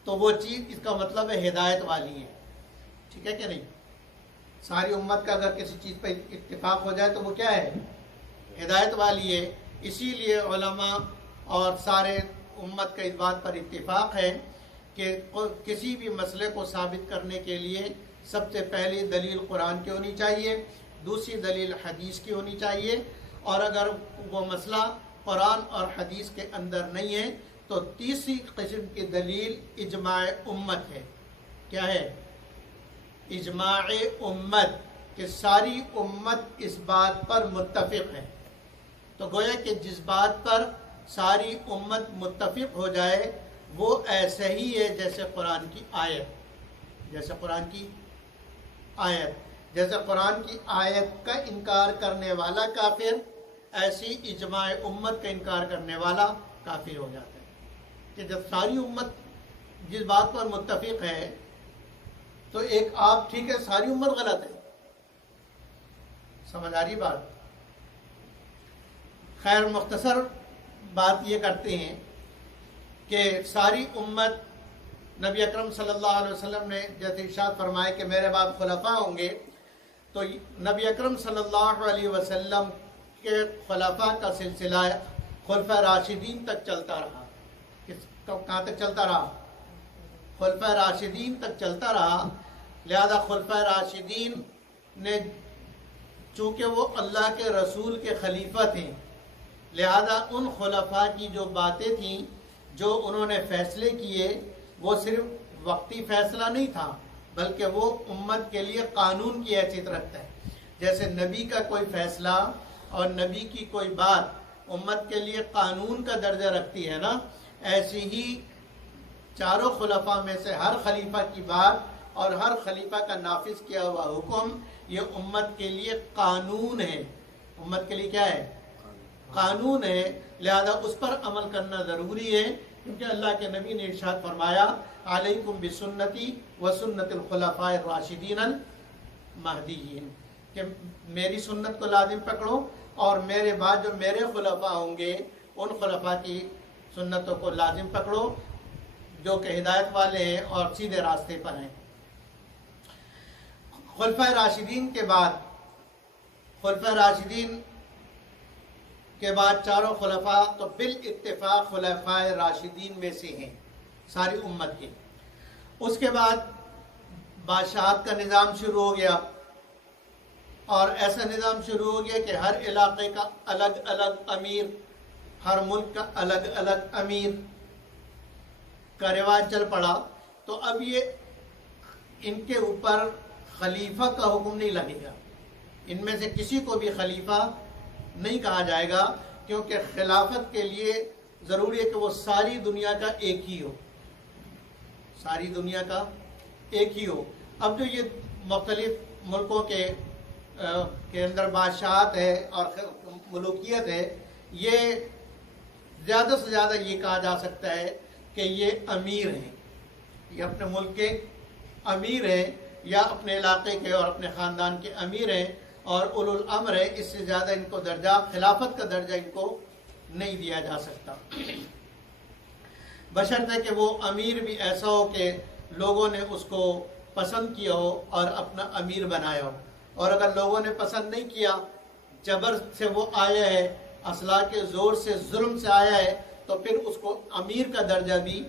تو وہ چیز، اس کا مطلب ہے ہدایت والی ہے، ٹھیک ہے کہ نہیں؟ ساری امت کا اگر کسی چیز پہ اتفاق ہو جائے تو وہ کیا ہے؟ ہدایت والی ہے. اسی لیے علماء اور سارے امت کا اس بات پر اتفاق ہے کہ کسی بھی مسئلے کو ثابت کرنے کے لیے سب سے پہلی دلیل قرآن کی ہونی چاہیے، دوسری دلیل حدیث کی ہونی چاہیے، اور اگر وہ مسئلہ قرآن اور حدیث کے اندر نہیں ہے تو تیسری قسم کی دلیل اجماع امت ہے. کیا ہے؟ اجماع امت، کہ ساری امت اس بات پر متفق ہے. تو گویا کہ جس بات پر ساری امت متفق ہو جائے وہ ایسے ہی ہے جیسے قرآن کی آیت. جیسے قرآن کی آیت کا انکار کرنے والا کافر، ایسی اجماع امت کا انکار کرنے والا کافر ہو جاتا ہے. کہ جب ساری امت جس بات پر متفق ہے تو ایک آپ ٹھیک ہے، ساری امت غلط ہے. سمجھ آ رہی بات؟ خیر، مختصر بات یہ کرتے ہیں کہ ساری امت، نبی اکرم صلی اللہ علیہ وسلم نے جیسے ارشاد فرمائے کہ میرے بعد خلفاء ہوں گے، تو نبی اکرم صلی اللہ علیہ وسلم کے خلفاء کا سلسلہ خلفاء راشدین تک چلتا رہا. کہاں تک چلتا رہا؟ خلفاء راشدین تک چلتا رہا. لہذا خلفاء راشدین نے، چونکہ وہ اللہ کے رسول کے خلیفہ تھے، لہذا ان خلفاء کی جو باتیں تھیں، جو انہوں نے فیصلے کیے، وہ صرف وقتی فیصلہ نہیں تھا بلکہ وہ امت کے لیے قانون کی حیثیت رکھتا ہے. جیسے نبی کا کوئی فیصلہ اور نبی کی کوئی بات امت کے لیے قانون کا درجہ رکھتی ہے نا، ایسے ہی چاروں خلفاء میں سے ہر خلیفہ کی بات اور ہر خلیفہ کا نافذ کیا ہوا حکم یہ امت کے لیے قانون ہے. امت کے لیے کیا ہے؟ قانون ہے. لہذا اس پر عمل کرنا ضروری ہے، کیونکہ اللہ کے نبی نے ارشاد فرمایا علیکم بسنتی وسنت الخلفاء الراشدین المہدیین، کہ میری سنت کو لازم پکڑو اور میرے بعد جو میرے خلفاء ہوں گے ان خلفاء کی سنتوں کو لازم پکڑو جو کہ ہدایت والے ہیں اور سیدھے راستے پر ہیں. خلفاء راشدین کے بعد چاروں خلفاء تو بالاتفاق خلفاء راشدین میں سے ہیں ساری امت کے. اس کے بعد بادشاہت کا نظام شروع ہو گیا، اور ایسا نظام شروع ہو گیا کہ ہر علاقے کا الگ الگ امیر، ہر ملک کا الگ الگ امیر کا رواج چل پڑا. تو اب یہ ان کے اوپر خلیفہ کا حکم نہیں لگے گا، ان میں سے کسی کو بھی خلیفہ نہیں کہا جائے گا، کیونکہ خلافت کے لیے ضروری ہے کہ وہ ساری دنیا کا ایک ہی ہو. ساری دنیا کا ایک ہی ہو. اب جو یہ مختلف ملکوں کے اندر بادشاہت ہے اور ملوکیت ہے، یہ زیادہ سے زیادہ یہ کہا جا سکتا ہے کہ یہ امیر ہیں، یہ اپنے ملک کے امیر ہیں یا اپنے علاقے کے اور اپنے خاندان کے امیر ہیں اور اولو الامر ہے. اس سے زیادہ ان کو درجہ، خلافت کا درجہ ان کو نہیں دیا جا سکتا، بشرطے کہ وہ امیر بھی ایسا ہو کہ لوگوں نے اس کو پسند کیا ہو اور اپنا امیر بنایا ہو. اور اگر لوگوں نے پسند نہیں کیا، جبر سے وہ آیا ہے، اسلحہ کے زور سے، ظلم سے آیا ہے، تو پھر اس کو امیر کا درجہ بھی،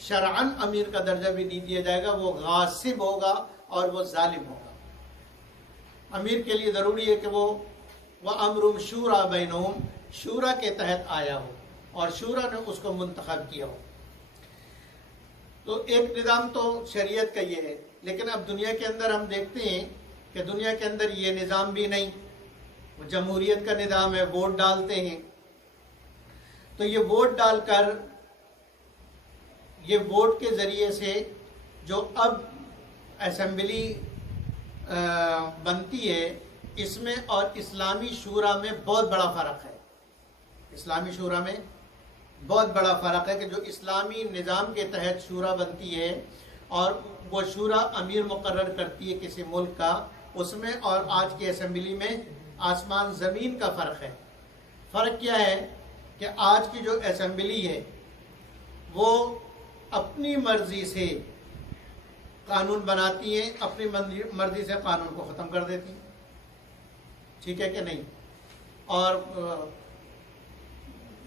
شرعاً امیر کا درجہ بھی نہیں دیا جائے گا. وہ غاصب ہوگا اور وہ ظالم ہوگا. امیر کے لیے ضروری ہے کہ وہ امر شورا بینہم، شورا کے تحت آیا ہو اور شورا نے اس کو منتخب کیا ہو. تو ایک نظام تو شریعت کا یہ ہے، لیکن اب دنیا کے اندر ہم دیکھتے ہیں کہ دنیا کے اندر یہ نظام بھی نہیں، وہ جمہوریت کا نظام ہے، ووٹ ڈالتے ہیں. تو یہ ووٹ ڈال کر، یہ ووٹ کے ذریعے سے جو اب اسمبلی بنتی ہے، اس میں اور اسلامی شورا میں بہت بڑا فرق ہے. اسلامی شورا میں بہت بڑا فرق ہے کہ جو اسلامی نظام کے تحت شورا بنتی ہے اور وہ شورا امیر مقرر کرتی ہے کسی ملک کا، اس میں اور آج کی اسمبلی میں آسمان زمین کا فرق ہے. فرق کیا ہے کہ آج کی جو اسمبلی ہے وہ اپنی مرضی سے قانون بناتی ہیں، اپنی مرضی سے قانون کو ختم کر دیتی ہیں، ٹھیک ہے کہ نہیں؟ اور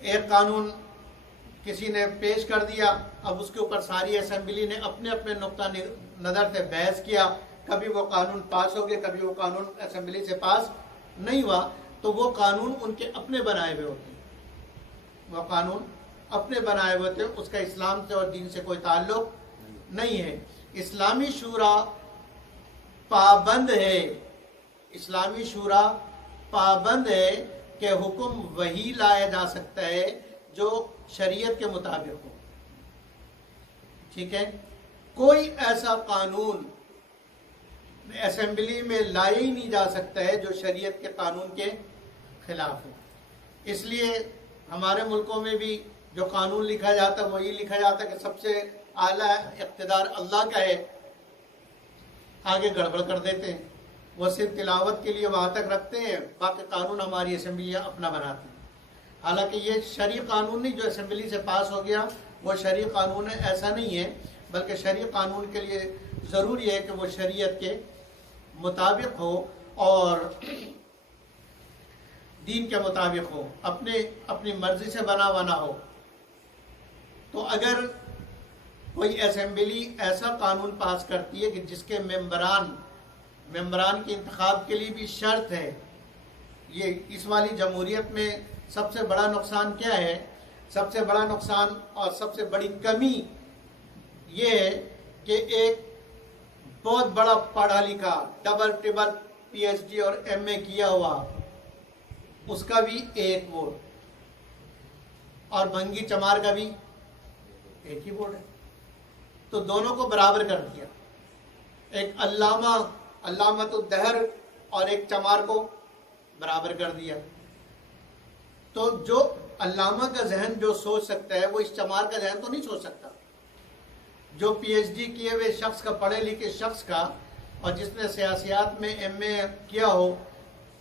ایک قانون کسی نے پیش کر دیا، اب اس کے اوپر ساری اسمبلی نے اپنے اپنے نقطہ نظر سے بحث کیا، کبھی وہ قانون پاس ہو گئے، کبھی وہ قانون اسمبلی سے پاس نہیں ہوا، تو وہ قانون ان کے اپنے بنائے ہوئے ہوتے ہیں، وہ قانون اپنے بنائے ہوئے ہوتے ہیں، اس کا اسلام سے اور دین سے کوئی تعلق نہیں ہے۔ اسلامی شورا پابند ہے، اسلامی شورا پابند ہے کہ حکم وہی لایا جا سکتا ہے جو شریعت کے مطابق ہو، ٹھیک ہے؟ کوئی ایسا قانون اسمبلی میں لایا ہی نہیں جا سکتا ہے جو شریعت کے قانون کے خلاف ہو۔ اس لیے ہمارے ملکوں میں بھی جو قانون لکھا جاتا ہے وہی لکھا جاتا ہے کہ سب سے اعلیٰ اقتدار اللہ کا ہے، آگے گڑبڑ کر دیتے ہیں، وہ صرف تلاوت کے لیے وہاں تک رکھتے ہیں، باقی قانون ہماری اسمبلیاں اپنا بناتی ہیں۔ حالانکہ یہ شرعی قانون نہیں جو اسمبلی سے پاس ہو گیا وہ شرعی قانون ہے، ایسا نہیں ہے، بلکہ شرعی قانون کے لیے ضروری ہے کہ وہ شریعت کے مطابق ہو اور دین کے مطابق ہو، اپنی مرضی سے بنا ہو۔ تو اگر کوئی اسمبلی ایسا قانون پاس کرتی ہے کہ جس کے ممبران کے انتخاب کے لیے بھی شرط ہے، یہ اس والی جمہوریت میں سب سے بڑا نقصان کیا ہے؟ سب سے بڑا نقصان اور سب سے بڑی کمی یہ ہے کہ ایک بہت بڑا پڑھا لکھا double trouble P H D اور ایم اے کیا ہوا اس کا بھی ایک ووٹ، اور بھنگی چمار کا بھی ایک ہی ووٹ ہے، تو دونوں کو برابر کر دیا۔ ایک علامت الدہر اور ایک چمار کو برابر کر دیا۔ تو جو علامہ کا ذہن جو سوچ سکتا ہے وہ اس چمار کا ذہن تو نہیں سوچ سکتا۔ جو پی ایچ ڈی کیے ہوئے شخص کا، پڑھے لکھے شخص کا، اور جس نے سیاسیات میں ایم اے کیا ہو،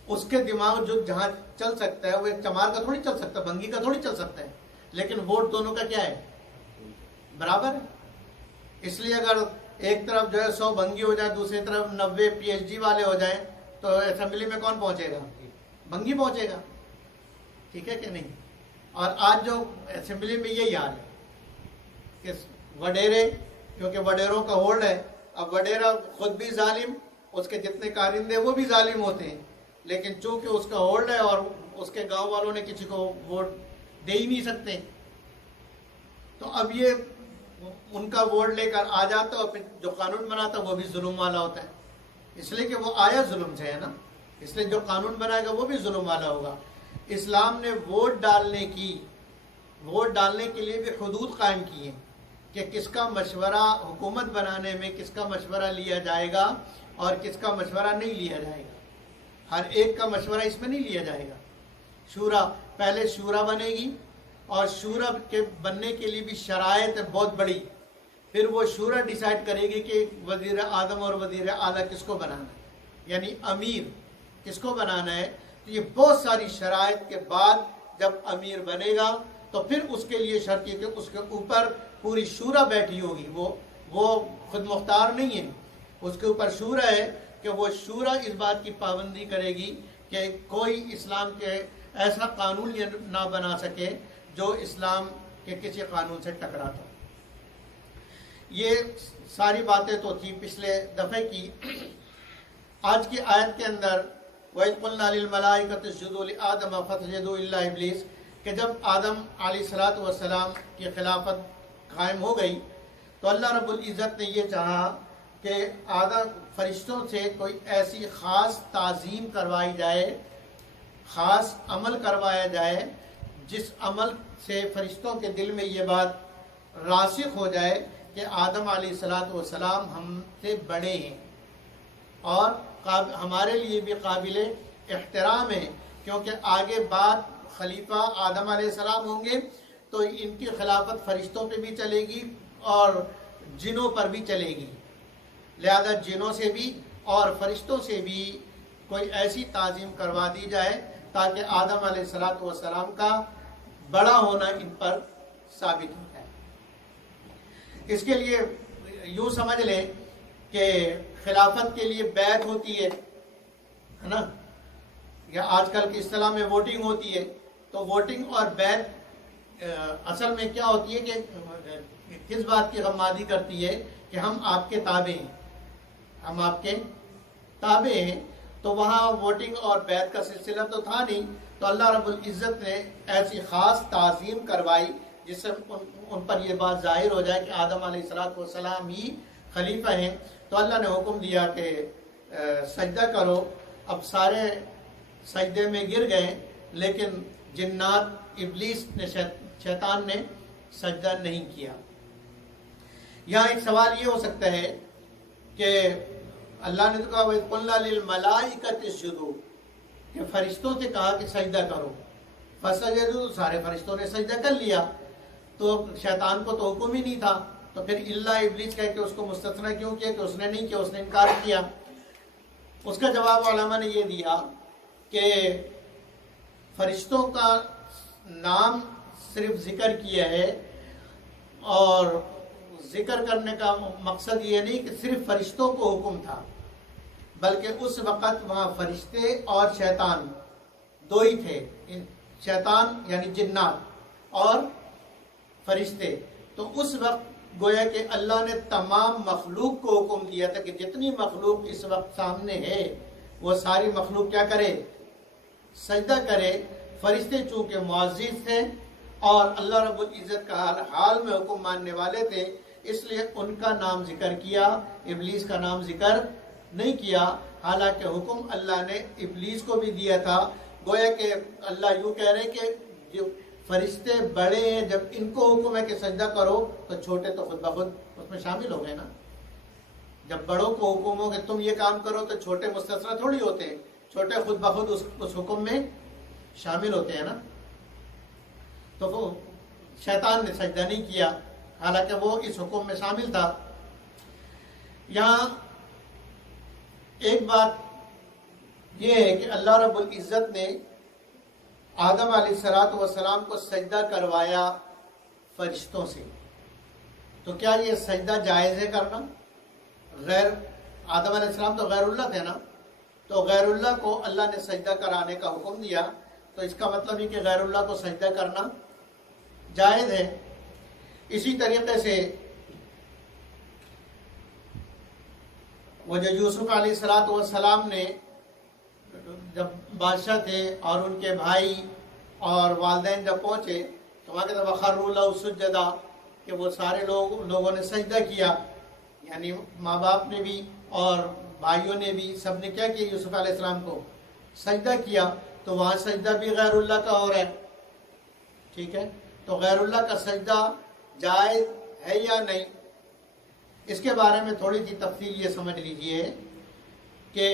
اس کے دماغ جو جہاں چل سکتا ہے وہ ایک چمار کا تھوڑی چل سکتا ہے، بھنگی کا تھوڑی چل سکتا ہے، لیکن ووٹ دونوں کا کیا ہے؟ برابر ہے۔ اس لیے اگر ایک طرف جو ہے 100 بھنگی ہو جائے، دوسری طرف 90 پی ایچ ڈی والے ہو جائیں، تو اسمبلی میں کون پہنچے گا؟ بھنگی پہنچے گا، ٹھیک ہے کہ نہیں؟ اور آج جو اسمبلی میں یہی حال ہے کہ وڈیرے، کیونکہ وڈیروں کا ہولڈ ہے، اب وڈیرا خود بھی ظالم، اس کے جتنے کارندے وہ بھی ظالم ہوتے ہیں، لیکن چونکہ اس کا ہولڈ ہے اور اس کے گاؤں والوں نے کسی کو ووٹ دے ہی نہیں سکتے، تو اب یہ ان کا ووٹ لے کر آ جاتا ہے، اور پھر جو قانون بناتا ہے وہ بھی ظلم والا ہوتا ہے، اس لیے کہ وہ آیا ظلم سے ہے نا، اس لیے جو قانون بنائے گا وہ بھی ظلم والا ہوگا۔ اسلام نے ووٹ ڈالنے کے لیے بھی حدود قائم کی ہیں کہ کس کا مشورہ حکومت بنانے میں کس کا مشورہ لیا جائے گا اور کس کا مشورہ نہیں لیا جائے گا۔ ہر ایک کا مشورہ اس میں نہیں لیا جائے گا۔ شورا، پہلے شورا بنے گی، اور شورا کے بننے کے لیے بھی شرائط ہے بہت بڑی، پھر وہ شورا ڈیسائیڈ کرے گی کہ وزیر اعظم اور وزیر اعلیٰ کس کو بنانا ہے، یعنی امیر کس کو بنانا ہے۔ تو یہ بہت ساری شرائط کے بعد جب امیر بنے گا تو پھر اس کے لیے شرط یہ کہ اس کے اوپر پوری شورا بیٹھی ہوگی، وہ خود مختار نہیں ہے، اس کے اوپر شورا ہے کہ وہ شورا اس بات کی پابندی کرے گی کہ کوئی اسلام کے ایسا قانون یہ نہ بنا سکے جو اسلام کے کسی قانون سے ٹکراتا۔ یہ ساری باتیں تو تھی پچھلے دفعے کی۔ آج کی آیت کے اندر وَإِذْ قُلْنَا لِلْمَلَائِكَةِ اسْجُدُوا لِآدَمَ فَسَجَدُوا إِلَّا إِبْلِيسَ، کہ جب آدم علیہ السلام کی خلافت قائم ہو گئی تو اللہ رب العزت نے یہ چاہا کہ آدم فرشتوں سے کوئی ایسی خاص تعظیم کروائی جائے، خاص عمل کروایا جائے جس عمل سے فرشتوں کے دل میں یہ بات راسخ ہو جائے کہ آدم علیہ السلام ہم سے بڑے ہیں اور ہمارے لیے بھی قابل احترام ہے، کیونکہ آگے بعد خلیفہ آدم علیہ السلام ہوں گے تو ان کی خلافت فرشتوں پہ بھی چلے گی اور جنوں پر بھی چلے گی، لہذا جنوں سے بھی اور فرشتوں سے بھی کوئی ایسی تعظیم کروا دی جائے تاکہ آدم علیہ السلام کا بڑا ہونا ان پر ثابت ہو جائے۔ اس کے لیے یوں سمجھ لیں کہ خلافت کے لیے بیعت ہوتی ہے نا، یا آج کل کی اصطلاح میں ووٹنگ ہوتی ہے، تو ووٹنگ اور بیعت اصل میں کیا ہوتی ہے کہ کس بات کی غمادی کرتی ہے کہ ہم آپ کے تابع ہیں، ہم آپ کے تابع ہیں. تو وہاں ووٹنگ اور بیعت کا سلسلہ تو تھا نہیں، تو اللہ رب العزت نے ایسی خاص تعظیم کروائی جس سے ان پر یہ بات ظاہر ہو جائے کہ آدم علیہ السلام ہی خلیفہ ہیں. تو اللہ نے حکم دیا کہ سجدہ کرو. اب سارے سجدے میں گر گئے، لیکن جنات ابلیس نے شیطان نے سجدہ نہیں کیا. یہاں ایک سوال یہ ہو سکتا ہے کہ اللہ نے تو کہا وَإِذْ قُلْنَا لِلْمَلَائِكَةِ اسْجُدُوا، کہ فرشتوں سے کہا کہ سجدہ کرو، فَسَجَدُوا، سارے فرشتوں نے سجدہ کر لیا. تو شیطان کو تو حکم ہی نہیں تھا، تو پھر الا ابلیس کہہ کے اس کو مستثنی کیوں کیا کہ اس نے نہیں کیا، اس نے انکار کیا. اس کا جواب علماء نے یہ دیا کہ فرشتوں کا نام صرف ذکر کیا ہے، اور ذکر کرنے کا مقصد یہ نہیں کہ صرف فرشتوں کو حکم تھا، بلکہ اس وقت وہاں فرشتے اور شیطان دو ہی تھے. شیطان یعنی جنات اور فرشتے. تو اس وقت گویا کہ اللہ نے تمام مخلوق کو حکم دیا تھا کہ جتنی مخلوق اس وقت سامنے ہے وہ ساری مخلوق کیا کرے، سجدہ کرے. فرشتے چونکہ معزز تھے اور اللہ رب العزت کا ہر حال میں حکم ماننے والے تھے، اس لیے ان کا نام ذکر کیا، ابلیس کا نام ذکر نہیں کیا. حالانکہ حکم اللہ نے ابلیس کو بھی دیا تھا. گویا کہ اللہ یوں کہہ رہے کہ جو فرشتے بڑے ہیں، جب ان کو حکم ہے کہ سجدہ کرو تو چھوٹے تو خود بخود اس میں شامل ہو گئے نا. جب بڑوں کو حکم ہو کہ تم یہ کام کرو تو چھوٹے مستثنی تھوڑی ہوتے ہیں، چھوٹے خود بخود اس حکم میں شامل ہوتے ہیں نا. تو وہ شیطان نے سجدہ نہیں کیا حالانکہ وہ اس حکم میں شامل تھا. یہاں ایک بات یہ ہے کہ اللہ رب العزت نے آدم علیہ السلام کو سجدہ کروایا فرشتوں سے. تو کیا یہ سجدہ جائز ہے کرنا؟ غیر آدم علیہ السلام تو غیر اللہ تھے نا، تو غیر اللہ کو اللہ نے سجدہ کرانے کا حکم دیا، تو اس کا مطلب یہ کہ غیر اللہ کو سجدہ کرنا جائز ہے. اسی طریقے سے وہ جو یوسف علیہ السلام نے جب بادشاہ تھے اور ان کے بھائی اور والدین جب پہنچے تو وہاں کہتے وَخَرُّوا لَهُ سُجَّدًا، کہ وہ سارے لوگوں نے سجدہ کیا، یعنی ماں باپ نے بھی اور بھائیوں نے بھی، سب نے کیا کیا، یوسف علیہ السلام کو سجدہ کیا. تو وہاں سجدہ بھی غیر اللہ کا ہو رہا ہے. ٹھیک ہے، تو غیر اللہ کا سجدہ جائز ہے یا نہیں، اس کے بارے میں تھوڑی سی تفصیل یہ سمجھ لیجئے کہ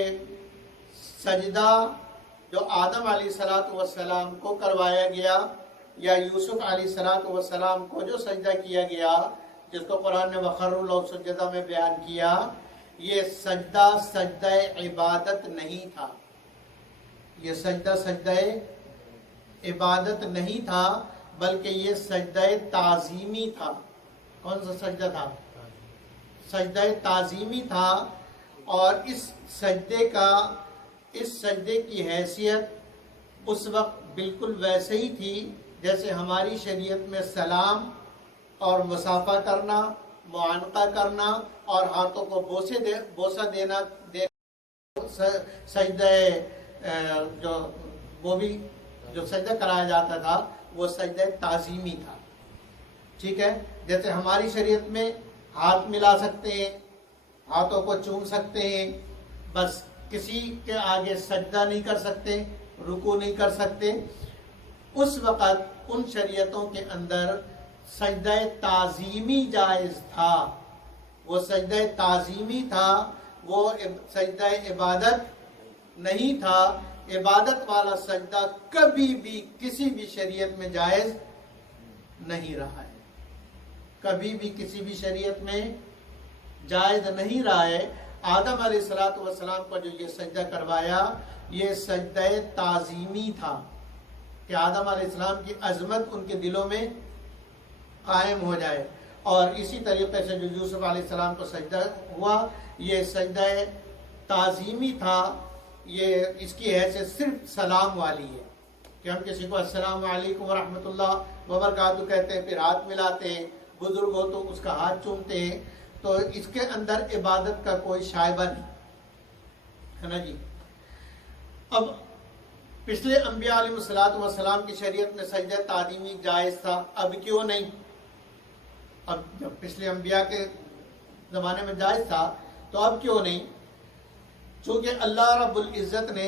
سجدہ جو آدم علیہ السلام کو کروایا گیا یا یوسف علیہ السلام کو جو سجدہ کیا گیا، جس کو قرآن نے وَخَرُّوا لَهُ سُجَّدًا میں بیان کیا، یہ سجدہ عبادت نہیں تھا. یہ سجدہ عبادت نہیں تھا، بلکہ یہ سجدہ تعظیمی تھا. کون سا سجدہ تھا؟ سجدہ تعظیمی تھا. اور اس سجدے کی حیثیت اس وقت بالکل ویسے ہی تھی جیسے ہماری شریعت میں سلام اور مصافحہ کرنا، معانقہ کرنا اور ہاتھوں کو بوسہ دینا سجدہ جو سجدہ کرایا جاتا تھا وہ سجدہ تعظیمی تھا. ٹھیک ہے، جیسے ہماری شریعت میں ہاتھ ملا سکتے ہیں، ہاتھوں کو چوم سکتے ہیں، بس کسی کے آگے سجدہ نہیں کر سکتے، رکوع نہیں کر سکتے. اس وقت ان شریعتوں کے اندر سجدہ تعظیمی جائز تھا. وہ سجدہ تعظیمی تھا، وہ سجدہ عبادت نہیں تھا. عبادت والا سجدہ کبھی بھی کسی بھی شریعت میں جائز نہیں رہا ہے، کبھی بھی کسی بھی شریعت میں جائز نہیں رہا ہے. آدم علیہ السلام کو جو یہ سجدہ کروایا یہ سجدہ تعظیمی تھا کہ آدم علیہ السلام کی عظمت ان کے دلوں میں قائم ہو جائے. اور اسی طریقے سے جو یوسف علیہ السلام کو سجدہ ہوا یہ سجدہ تعظیمی تھا، یہ اس کی حیثیت صرف سلام والی ہے کہ ہم کسی کو السلام علیکم ورحمۃ اللہ وبرکاتہ کہتے ہیں، پھر ہاتھ ملاتے ہیں، بزرگ ہو تو اس کا ہاتھ چومتے ہیں، تو اس کے اندر عبادت کا کوئی شائبہ نہیں ہے نا جی۔ اب پچھلے انبیاء علیہ السلام کی شریعت میں سجدہ تعظیمی جائز تھا، اب کیوں نہیں؟ اب جب پچھلے انبیاء کے زمانے میں جائز تھا تو اب کیوں نہیں؟ چونکہ اللہ رب العزت نے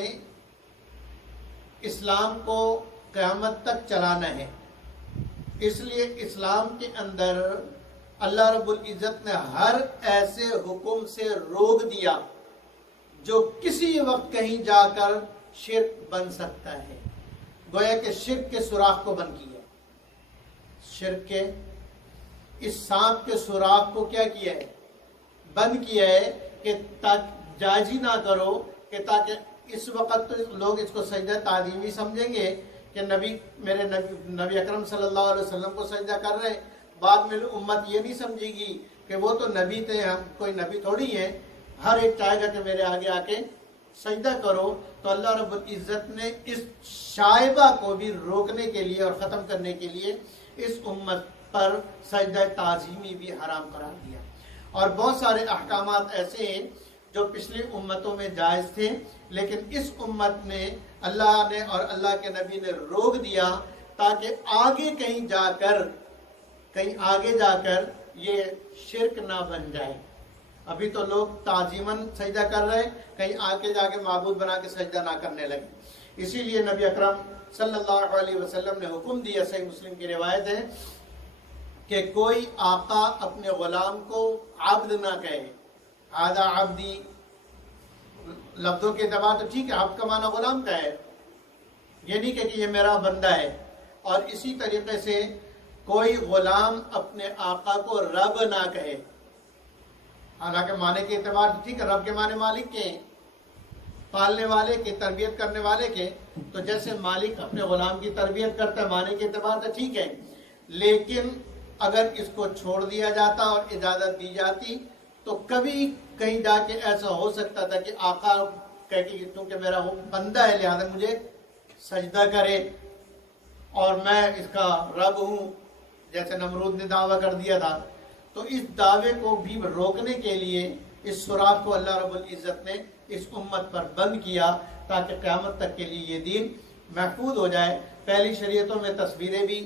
اسلام کو قیامت تک چلانا ہے، اس لیے اسلام کے اندر اللہ رب العزت نے ہر ایسے حکم سے روک دیا جو کسی وقت کہیں جا کر شرک بن سکتا ہے، گویا کہ شرک کے سوراخ کو بند کیا، شرک کے اس سانپ کے سوراخ کو کیا کیا ہے؟ بند کیا ہے کہ جائز ہی نہ کرو، کہ تاکہ اس وقت تو لوگ اس کو سجدہ تعظیمی سمجھیں گے کہ میرے نبی اکرم صلی اللہ علیہ وسلم کو سجدہ کر رہے ہیں، بعد میں امت یہ نہیں سمجھے گی کہ وہ تو نبی تھے، ہم کوئی نبی تھوڑی ہیں، ہر ایک چاہے گا کہ میرے آگے آ کے سجدہ کرو۔ تو اللہ رب العزت نے اس شائبہ کو بھی روکنے کے لیے اور ختم کرنے کے لیے اس امت پر سجدہ تعظیمی بھی حرام قرار دیا، اور بہت سارے احکامات ایسے ہیں جو پچھلی امتوں میں جائز تھے، لیکن اس امت میں اللہ نے اور اللہ کے نبی نے روک دیا تاکہ آگے کہیں آگے جا کر یہ شرک نہ بن جائے۔ ابھی تو لوگ تعظیماً سجدہ کر رہے، کہیں آگے جا کے معبود بنا کے سجدہ نہ کرنے لگے، اسی لیے نبی اکرم صلی اللہ علیہ وسلم نے حکم دیا، صحیح مسلم کی روایت ہے کہ کوئی آقا اپنے غلام کو عبد نہ کہے، آدھا عبدی لفظوں کے اعتبار تو ٹھیک ہے، عبد کا معنی غلام کا ہے، یہ نہیں کہ یہ میرا بندہ ہے، اور اسی طریقے سے کوئی غلام اپنے آقا کو رب نہ کہے، حالانکہ معنی کے اعتبار تو ٹھیک ہے، رب کے معنی مالک کے، پالنے والے کے، تربیت کرنے والے کے، تو جیسے مالک اپنے غلام کی تربیت کرتا ہے معنی کے اعتبار سے ٹھیک ہے، لیکن اگر اس کو چھوڑ دیا جاتا اور اجازت دی جاتی تو کبھی کہیں جا کے ایسا ہو سکتا تھا کہ آقا کہہ کہ کیونکہ میرا وہ بندہ ہے لہذا مجھے سجدہ کرے اور میں اس کا رب ہوں، جیسے نمرود نے دعویٰ کر دیا تھا۔ تو اس دعوے کو بھی روکنے کے لیے اس سوراخ کو اللہ رب العزت نے اس امت پر بند کیا تاکہ قیامت تک کے لیے یہ دین محفوظ ہو جائے۔ پہلی شریعتوں میں تصویریں بھی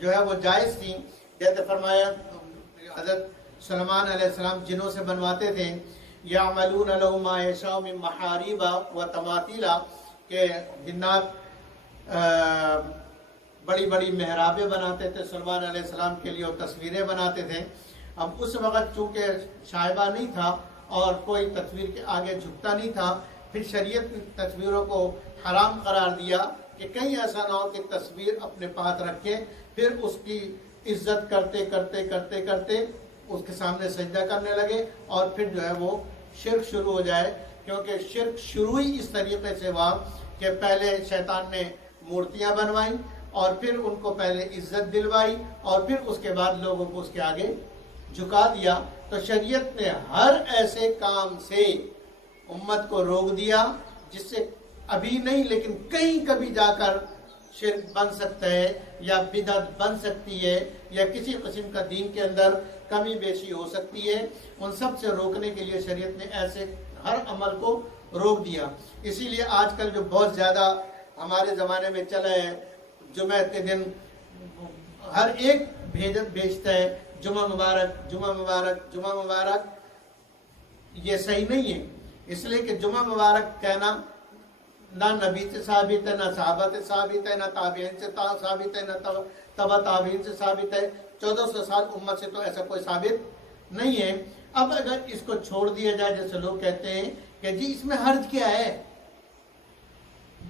جو ہے وہ جائز تھیں، جیسے فرمایا حضرت سلمان علیہ السلام جنوں سے بنواتے تھے، یعملون لہ ما یشاء من محاریب و تماثیل، کہ جنات بڑی بڑی محرابیں بناتے تھے سلمان علیہ السلام کے لیے اور تصویریں بناتے تھے۔ اب اس وقت چونکہ شائبہ نہیں تھا اور کوئی تصویر کے آگے جھکتا نہیں تھا، پھر شریعت نے تصویروں کو حرام قرار دیا کہ کہیں ایسا نہ ہو کہ تصویر اپنے پاس رکھے پھر اس کی عزت کرتے کرتے کرتے کرتے اس کے سامنے سجدہ کرنے لگے اور پھر جو ہے وہ شرک شروع ہو جائے، کیونکہ شرک شروع ہی اس طریقے سے ہوا کہ پہلے شیطان نے مورتیاں بنوائیں اور پھر ان کو پہلے عزت دلوائی اور پھر اس کے بعد لوگوں کو اس کے آگے جھکا دیا۔ تو شریعت نے ہر ایسے کام سے امت کو روک دیا جس سے ابھی نہیں لیکن کہیں کبھی جا کر شرک بن سکتا ہے یا بدعت بن سکتی ہے یا کسی قسم کا دین کے اندر کمی بیشی ہو سکتی ہے، ان سب سے روکنے کے لیے شریعت نے ایسے ہر عمل کو روک دیا۔ اسی لیے آج کل جو بہت زیادہ ہمارے زمانے میں چلا ہے، جمعہ کے دن ہر ایک بھیجتا ہے جمعہ مبارک جمعہ مبارک جمعہ مبارک، یہ صحیح نہیں ہے، اس لیے کہ جمعہ مبارک کہنا نہ نبی سے ثابت ہے، نہ صحابہ سے ثابت ہے، نہ تابعین سے ثابت ہے، نہ تبع تابعین سے ثابت ہے، 1400 سال امت سے تو ایسا کوئی ثابت نہیں ہے۔ اب اگر اس کو چھوڑ دیا جائے جیسے لوگ کہتے ہیں کہ جی اس میں حرج کیا ہے،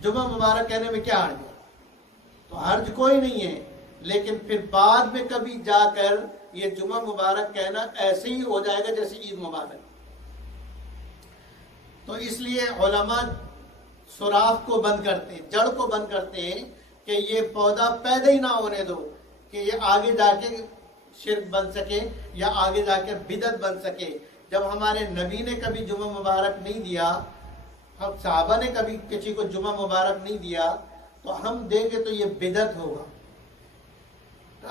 جمعہ مبارک کہنے میں کیا حرج ہے، تو حرج کوئی نہیں ہے، لیکن پھر بعد میں کبھی جا کر یہ جمعہ مبارک کہنا ایسے ہی ہو جائے گا جیسے عید مبارک۔ تو اس لیے علماء سوراخ کو بند کرتے ہیں، جڑ کو بند کرتے ہیں کہ یہ پودا پیدا ہی نہ ہونے دو کہ یہ آگے جا کے شرک بن سکے یا آگے جا کے بدعت بن سکے. جب ہمارے نبی نے کبھی جمعہ مبارک نہیں دیا، ہم صحابہ نے کبھی کسی کو جمعہ مبارک نہیں دیا، تو ہم دیں گے تو یہ بدعت ہوگا.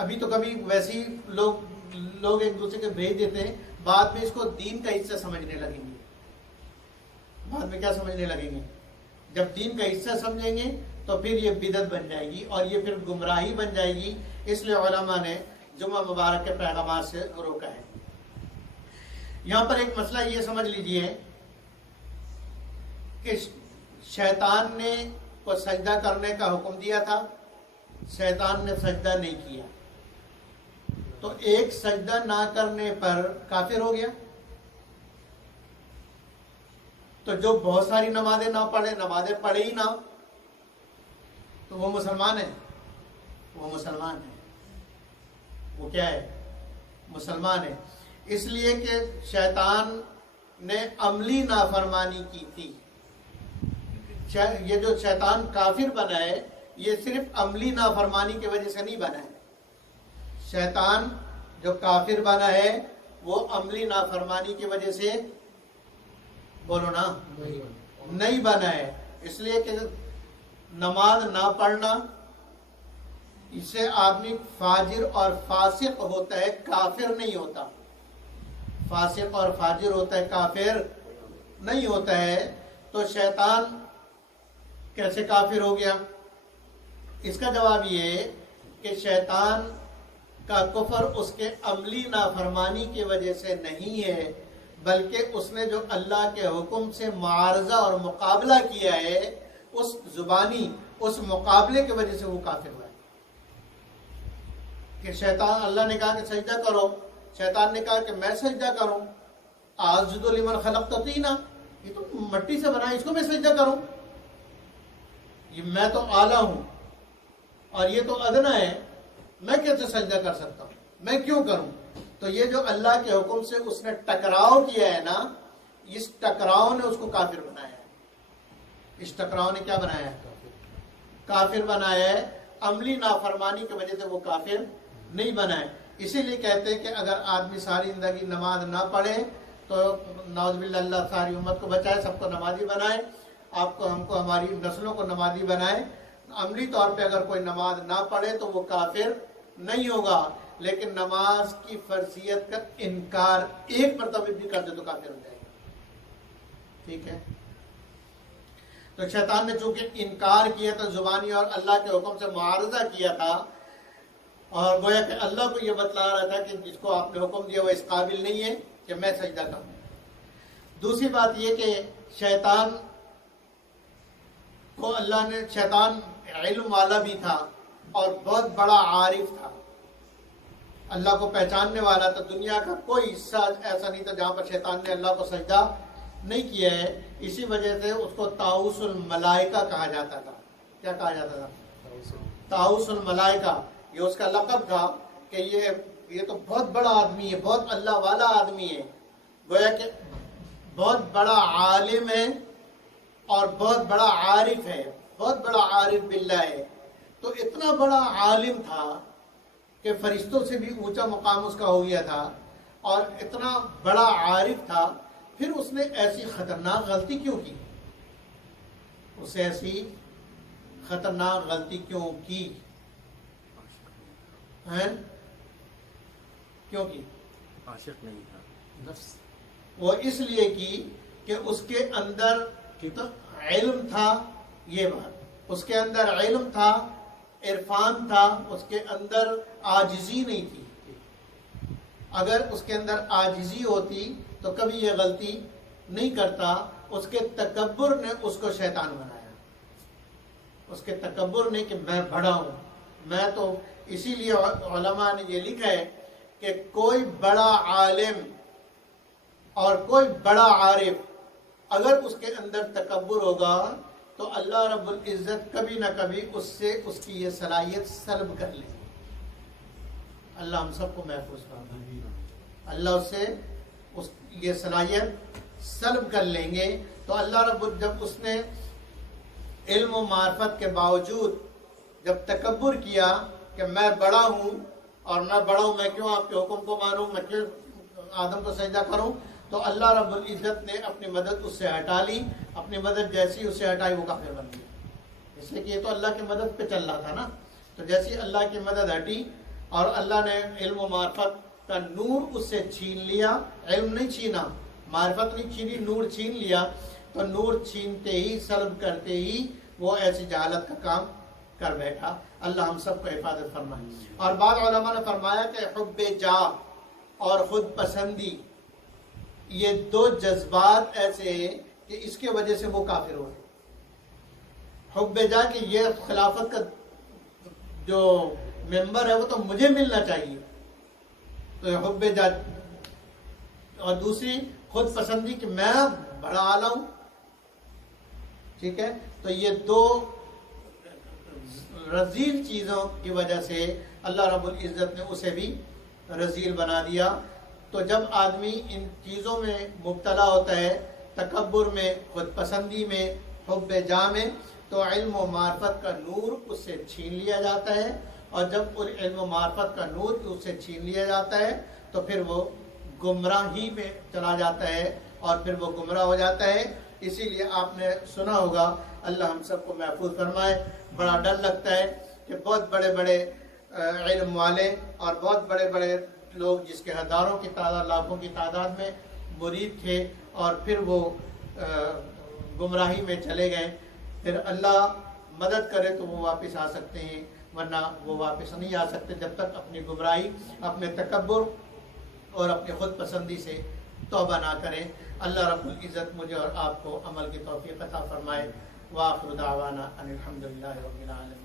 ابھی تو کبھی ویسے ہی لوگ ایک دوسرے کے بھیج دیتے ہیں، بعد میں اس کو دین کا حصہ سمجھنے لگیں گے. بعد میں کیا سمجھنے لگیں گے؟ جب دین کا حصہ سمجھیں گے تو پھر یہ بدعت بن جائے گی اور یہ پھر گمراہی بن جائے گی. اس لیے علماء نے جمعہ مبارک کے پیغامات سے روکا ہے. یہاں پر ایک مسئلہ یہ سمجھ لیجئے کہ شیطان نے کو سجدہ کرنے کا حکم دیا تھا، شیطان نے سجدہ نہیں کیا، تو ایک سجدہ نہ کرنے پر کافر ہو گیا. تو جو بہت ساری نمازیں نہ پڑھے، نمازیں پڑھے ہی نہ، تو وہ مسلمان ہے. وہ مسلمان ہے. وہ کیا ہے؟ مسلمان ہے. اس لیے کہ شیطان نے عملی نافرمانی کی تھی. یہ جو شیطان کافر بنا ہے یہ صرف عملی نافرمانی کی وجہ سے نہیں بنا ہے. شیطان جو کافر بنا ہے وہ عملی نافرمانی کی وجہ سے، بولو نا، نہیں بنا ہے. اس لیے کہ نماز نہ پڑھنا اس سے آدمی فاجر اور فاسق ہوتا ہے، کافر نہیں ہوتا. فاسق اور فاجر ہوتا ہے، کافر نہیں ہوتا ہے. تو شیطان کیسے کافر ہو گیا؟ اس کا جواب یہ کہ شیطان کا کفر اس کے عملی نافرمانی کی وجہ سے نہیں ہے، بلکہ اس نے جو اللہ کے حکم سے معارضہ اور مقابلہ کیا ہے، اس زبانی اس مقابلے کی وجہ سے وہ کافر ہوا ہے. کہ شیطان، اللہ نے کہا کہ سجدہ کرو، شیطان نے کہا کہ میں سجدہ کروں. اسجد لمن خلقت طینا، یہ تو مٹی سے بنا ہے، اس کو میں سجدہ کروں؟ یہ میں تو اعلیٰ ہوں اور یہ تو ادنا ہے، میں کیسے سجدہ کر سکتا ہوں؟ میں کیوں کروں؟ تو یہ جو اللہ کے حکم سے اس نے ٹکراؤ کیا ہے نا، اس ٹکراؤ نے اس کو کافر بنایا ہے. اس ٹکراؤ نے کیا بنایا ہے؟ کافر بنایا ہے. عملی نافرمانی کی وجہ سے وہ کافر نہیں بنا ہے. اسی لیے کہتے ہیں کہ اگر آدمی ساری زندگی نماز نہ پڑھے تو نعوذ باللہ اللہ ساری امت کو بچائے، سب کو نمازی بنائے، آپ کو، ہم کو، ہماری نسلوں کو نمازی بنائے. عملی طور پہ اگر کوئی نماز نہ پڑھے تو وہ کافر نہیں ہوگا، لیکن نماز کی فرضیت کا انکار ایک مرتبہ بھی کر دے تو کافر ہو جائے گا. ٹھیک ہے؟ تو شیطان نے چونکہ انکار کیا تھا زبانی اور اللہ کے حکم سے معارضہ کیا تھا، اور گویا کہ اللہ کو یہ بتلا رہا تھا کہ جس کو آپ نے حکم دیا وہ اس قابل نہیں ہے کہ میں سجدہ کروں. دوسری بات یہ کہ شیطان کو اللہ نے، شیطان علم والا بھی تھا اور بہت بڑا عارف تھا، اللہ کو پہچاننے والا تھا. دنیا کا کوئی حصہ ایسا نہیں تھا جہاں پر شیطان نے اللہ کو سجدہ نہیں کیا ہے. اسی وجہ سے اس کو طاؤس الملائکہ کہا جاتا تھا. کیا کہا جاتا تھا؟ طاؤس الملائکہ. یہ اس کا لقب تھا کہ یہ تو بہت بڑا آدمی ہے، بہت اللہ والا آدمی ہے. گویا کہ بہت بڑا عالم ہے اور بہت بڑا عارف ہے، بہت بڑا عارف باللہ ہے. تو اتنا بڑا عالم تھا کہ فرشتوں سے بھی اونچا مقام اس کا ہو گیا تھا، اور اتنا بڑا عارف تھا. پھر اس نے ایسی خطرناک غلطی کیوں کی؟ اسے ایسی خطرناک غلطی کیوں کی؟ کیوں کی؟ عاشق نہیں تھا، نفس. وہ اس لیے کی کہ اس کے اندر علم تھا. یہ بات، اس کے اندر علم تھا، عرفان تھا، اس کے اندر عاجزی نہیں تھی. اگر اس کے اندر عاجزی ہوتی تو کبھی یہ غلطی نہیں کرتا. اس کے تکبر نے اس کو شیطان بنایا. اس کے تکبر نے کہ میں بڑا ہوں، میں تو. اسی لیے علماء نے یہ لکھا ہے کہ کوئی بڑا عالم اور کوئی بڑا عارف اگر اس کے اندر تکبر ہوگا تو اللہ رب العزت کبھی نہ کبھی اس سے اس کی یہ صلاحیت سلب کر لے. اللہ ہم سب کو محفوظ فرمائے. اللہ اس سے یہ صلاحیت سلب کر لیں گے. تو اللہ رب جب اس نے علم و معرفت کے باوجود جب تکبر کیا کہ میں بڑا ہوں اور میں بڑا ہوں، میں کیوں آپ کے حکم کو مانوں، میں کیوں آدم کو سجدہ کروں؟ تو اللہ رب العزت نے اپنی مدد اس سے ہٹا لی، اپنی مدد جیسی اس سے ہٹائی وہ کافر بن گیا، اس لیے کہ یہ تو اللہ کی مدد پہ چل رہا تھا نا۔ تو جیسی اللہ کی مدد ہٹی اور اللہ نے علم و معرفت کا نور اس سے چھین لیا، علم نہیں چھینا، معرفت نہیں چھینی، نور چھین لیا، تو نور چھینتے ہی، سلب کرتے ہی وہ ایسی جہالت کا کام کر بیٹھا۔ اللہ ہم سب کو حفاظت فرمائے۔ اور بعض علماء نے فرمایا کہ حب جاہ اور خود پسندی یہ دو جذبات ایسے ہیں کہ اس کی وجہ سے وہ کافر ہوئے۔ حب جاہ کہ یہ خلافت کا جو ممبر ہے وہ تو مجھے ملنا چاہیے، تو یہ حب جاہ، اور دوسری خود پسندی کہ میں بڑا اعلیٰ ہوں، ٹھیک ہے۔ تو یہ دو رذیل چیزوں کی وجہ سے اللہ رب العزت نے اسے بھی رذیل بنا دیا۔ تو جب آدمی ان چیزوں میں مبتلا ہوتا ہے، تکبر میں، خود پسندی میں، حب جاہ میں، تو علم و معرفت کا نور اس سے چھین لیا جاتا ہے، اور جب ان علم و معرفت کا نور اس سے چھین لیا جاتا ہے تو پھر وہ گمراہی میں چلا جاتا ہے، اور پھر وہ گمراہ ہو جاتا ہے۔ اسی لیے آپ نے سنا ہوگا، اللہ ہم سب کو محفوظ فرمائے، بڑا ڈر لگتا ہے کہ بہت بڑے بڑے علم والے اور بہت بڑے بڑے لوگ جس کے ہزاروں کی تعداد، لاکھوں کی تعداد میں مرید تھے، اور پھر وہ گمراہی میں چلے گئے، پھر اللہ مدد کرے تو وہ واپس آ سکتے ہیں، ورنہ وہ واپس نہیں آ سکتے جب تک اپنی گمراہی، اپنے تکبر اور اپنی خود پسندی سے توبہ نہ کریں۔ اللہ رب العزت مجھے اور آپ کو عمل کی توفیق عطا فرمائے۔ وآخر دعوانا ان الحمدللہ رب العالمین۔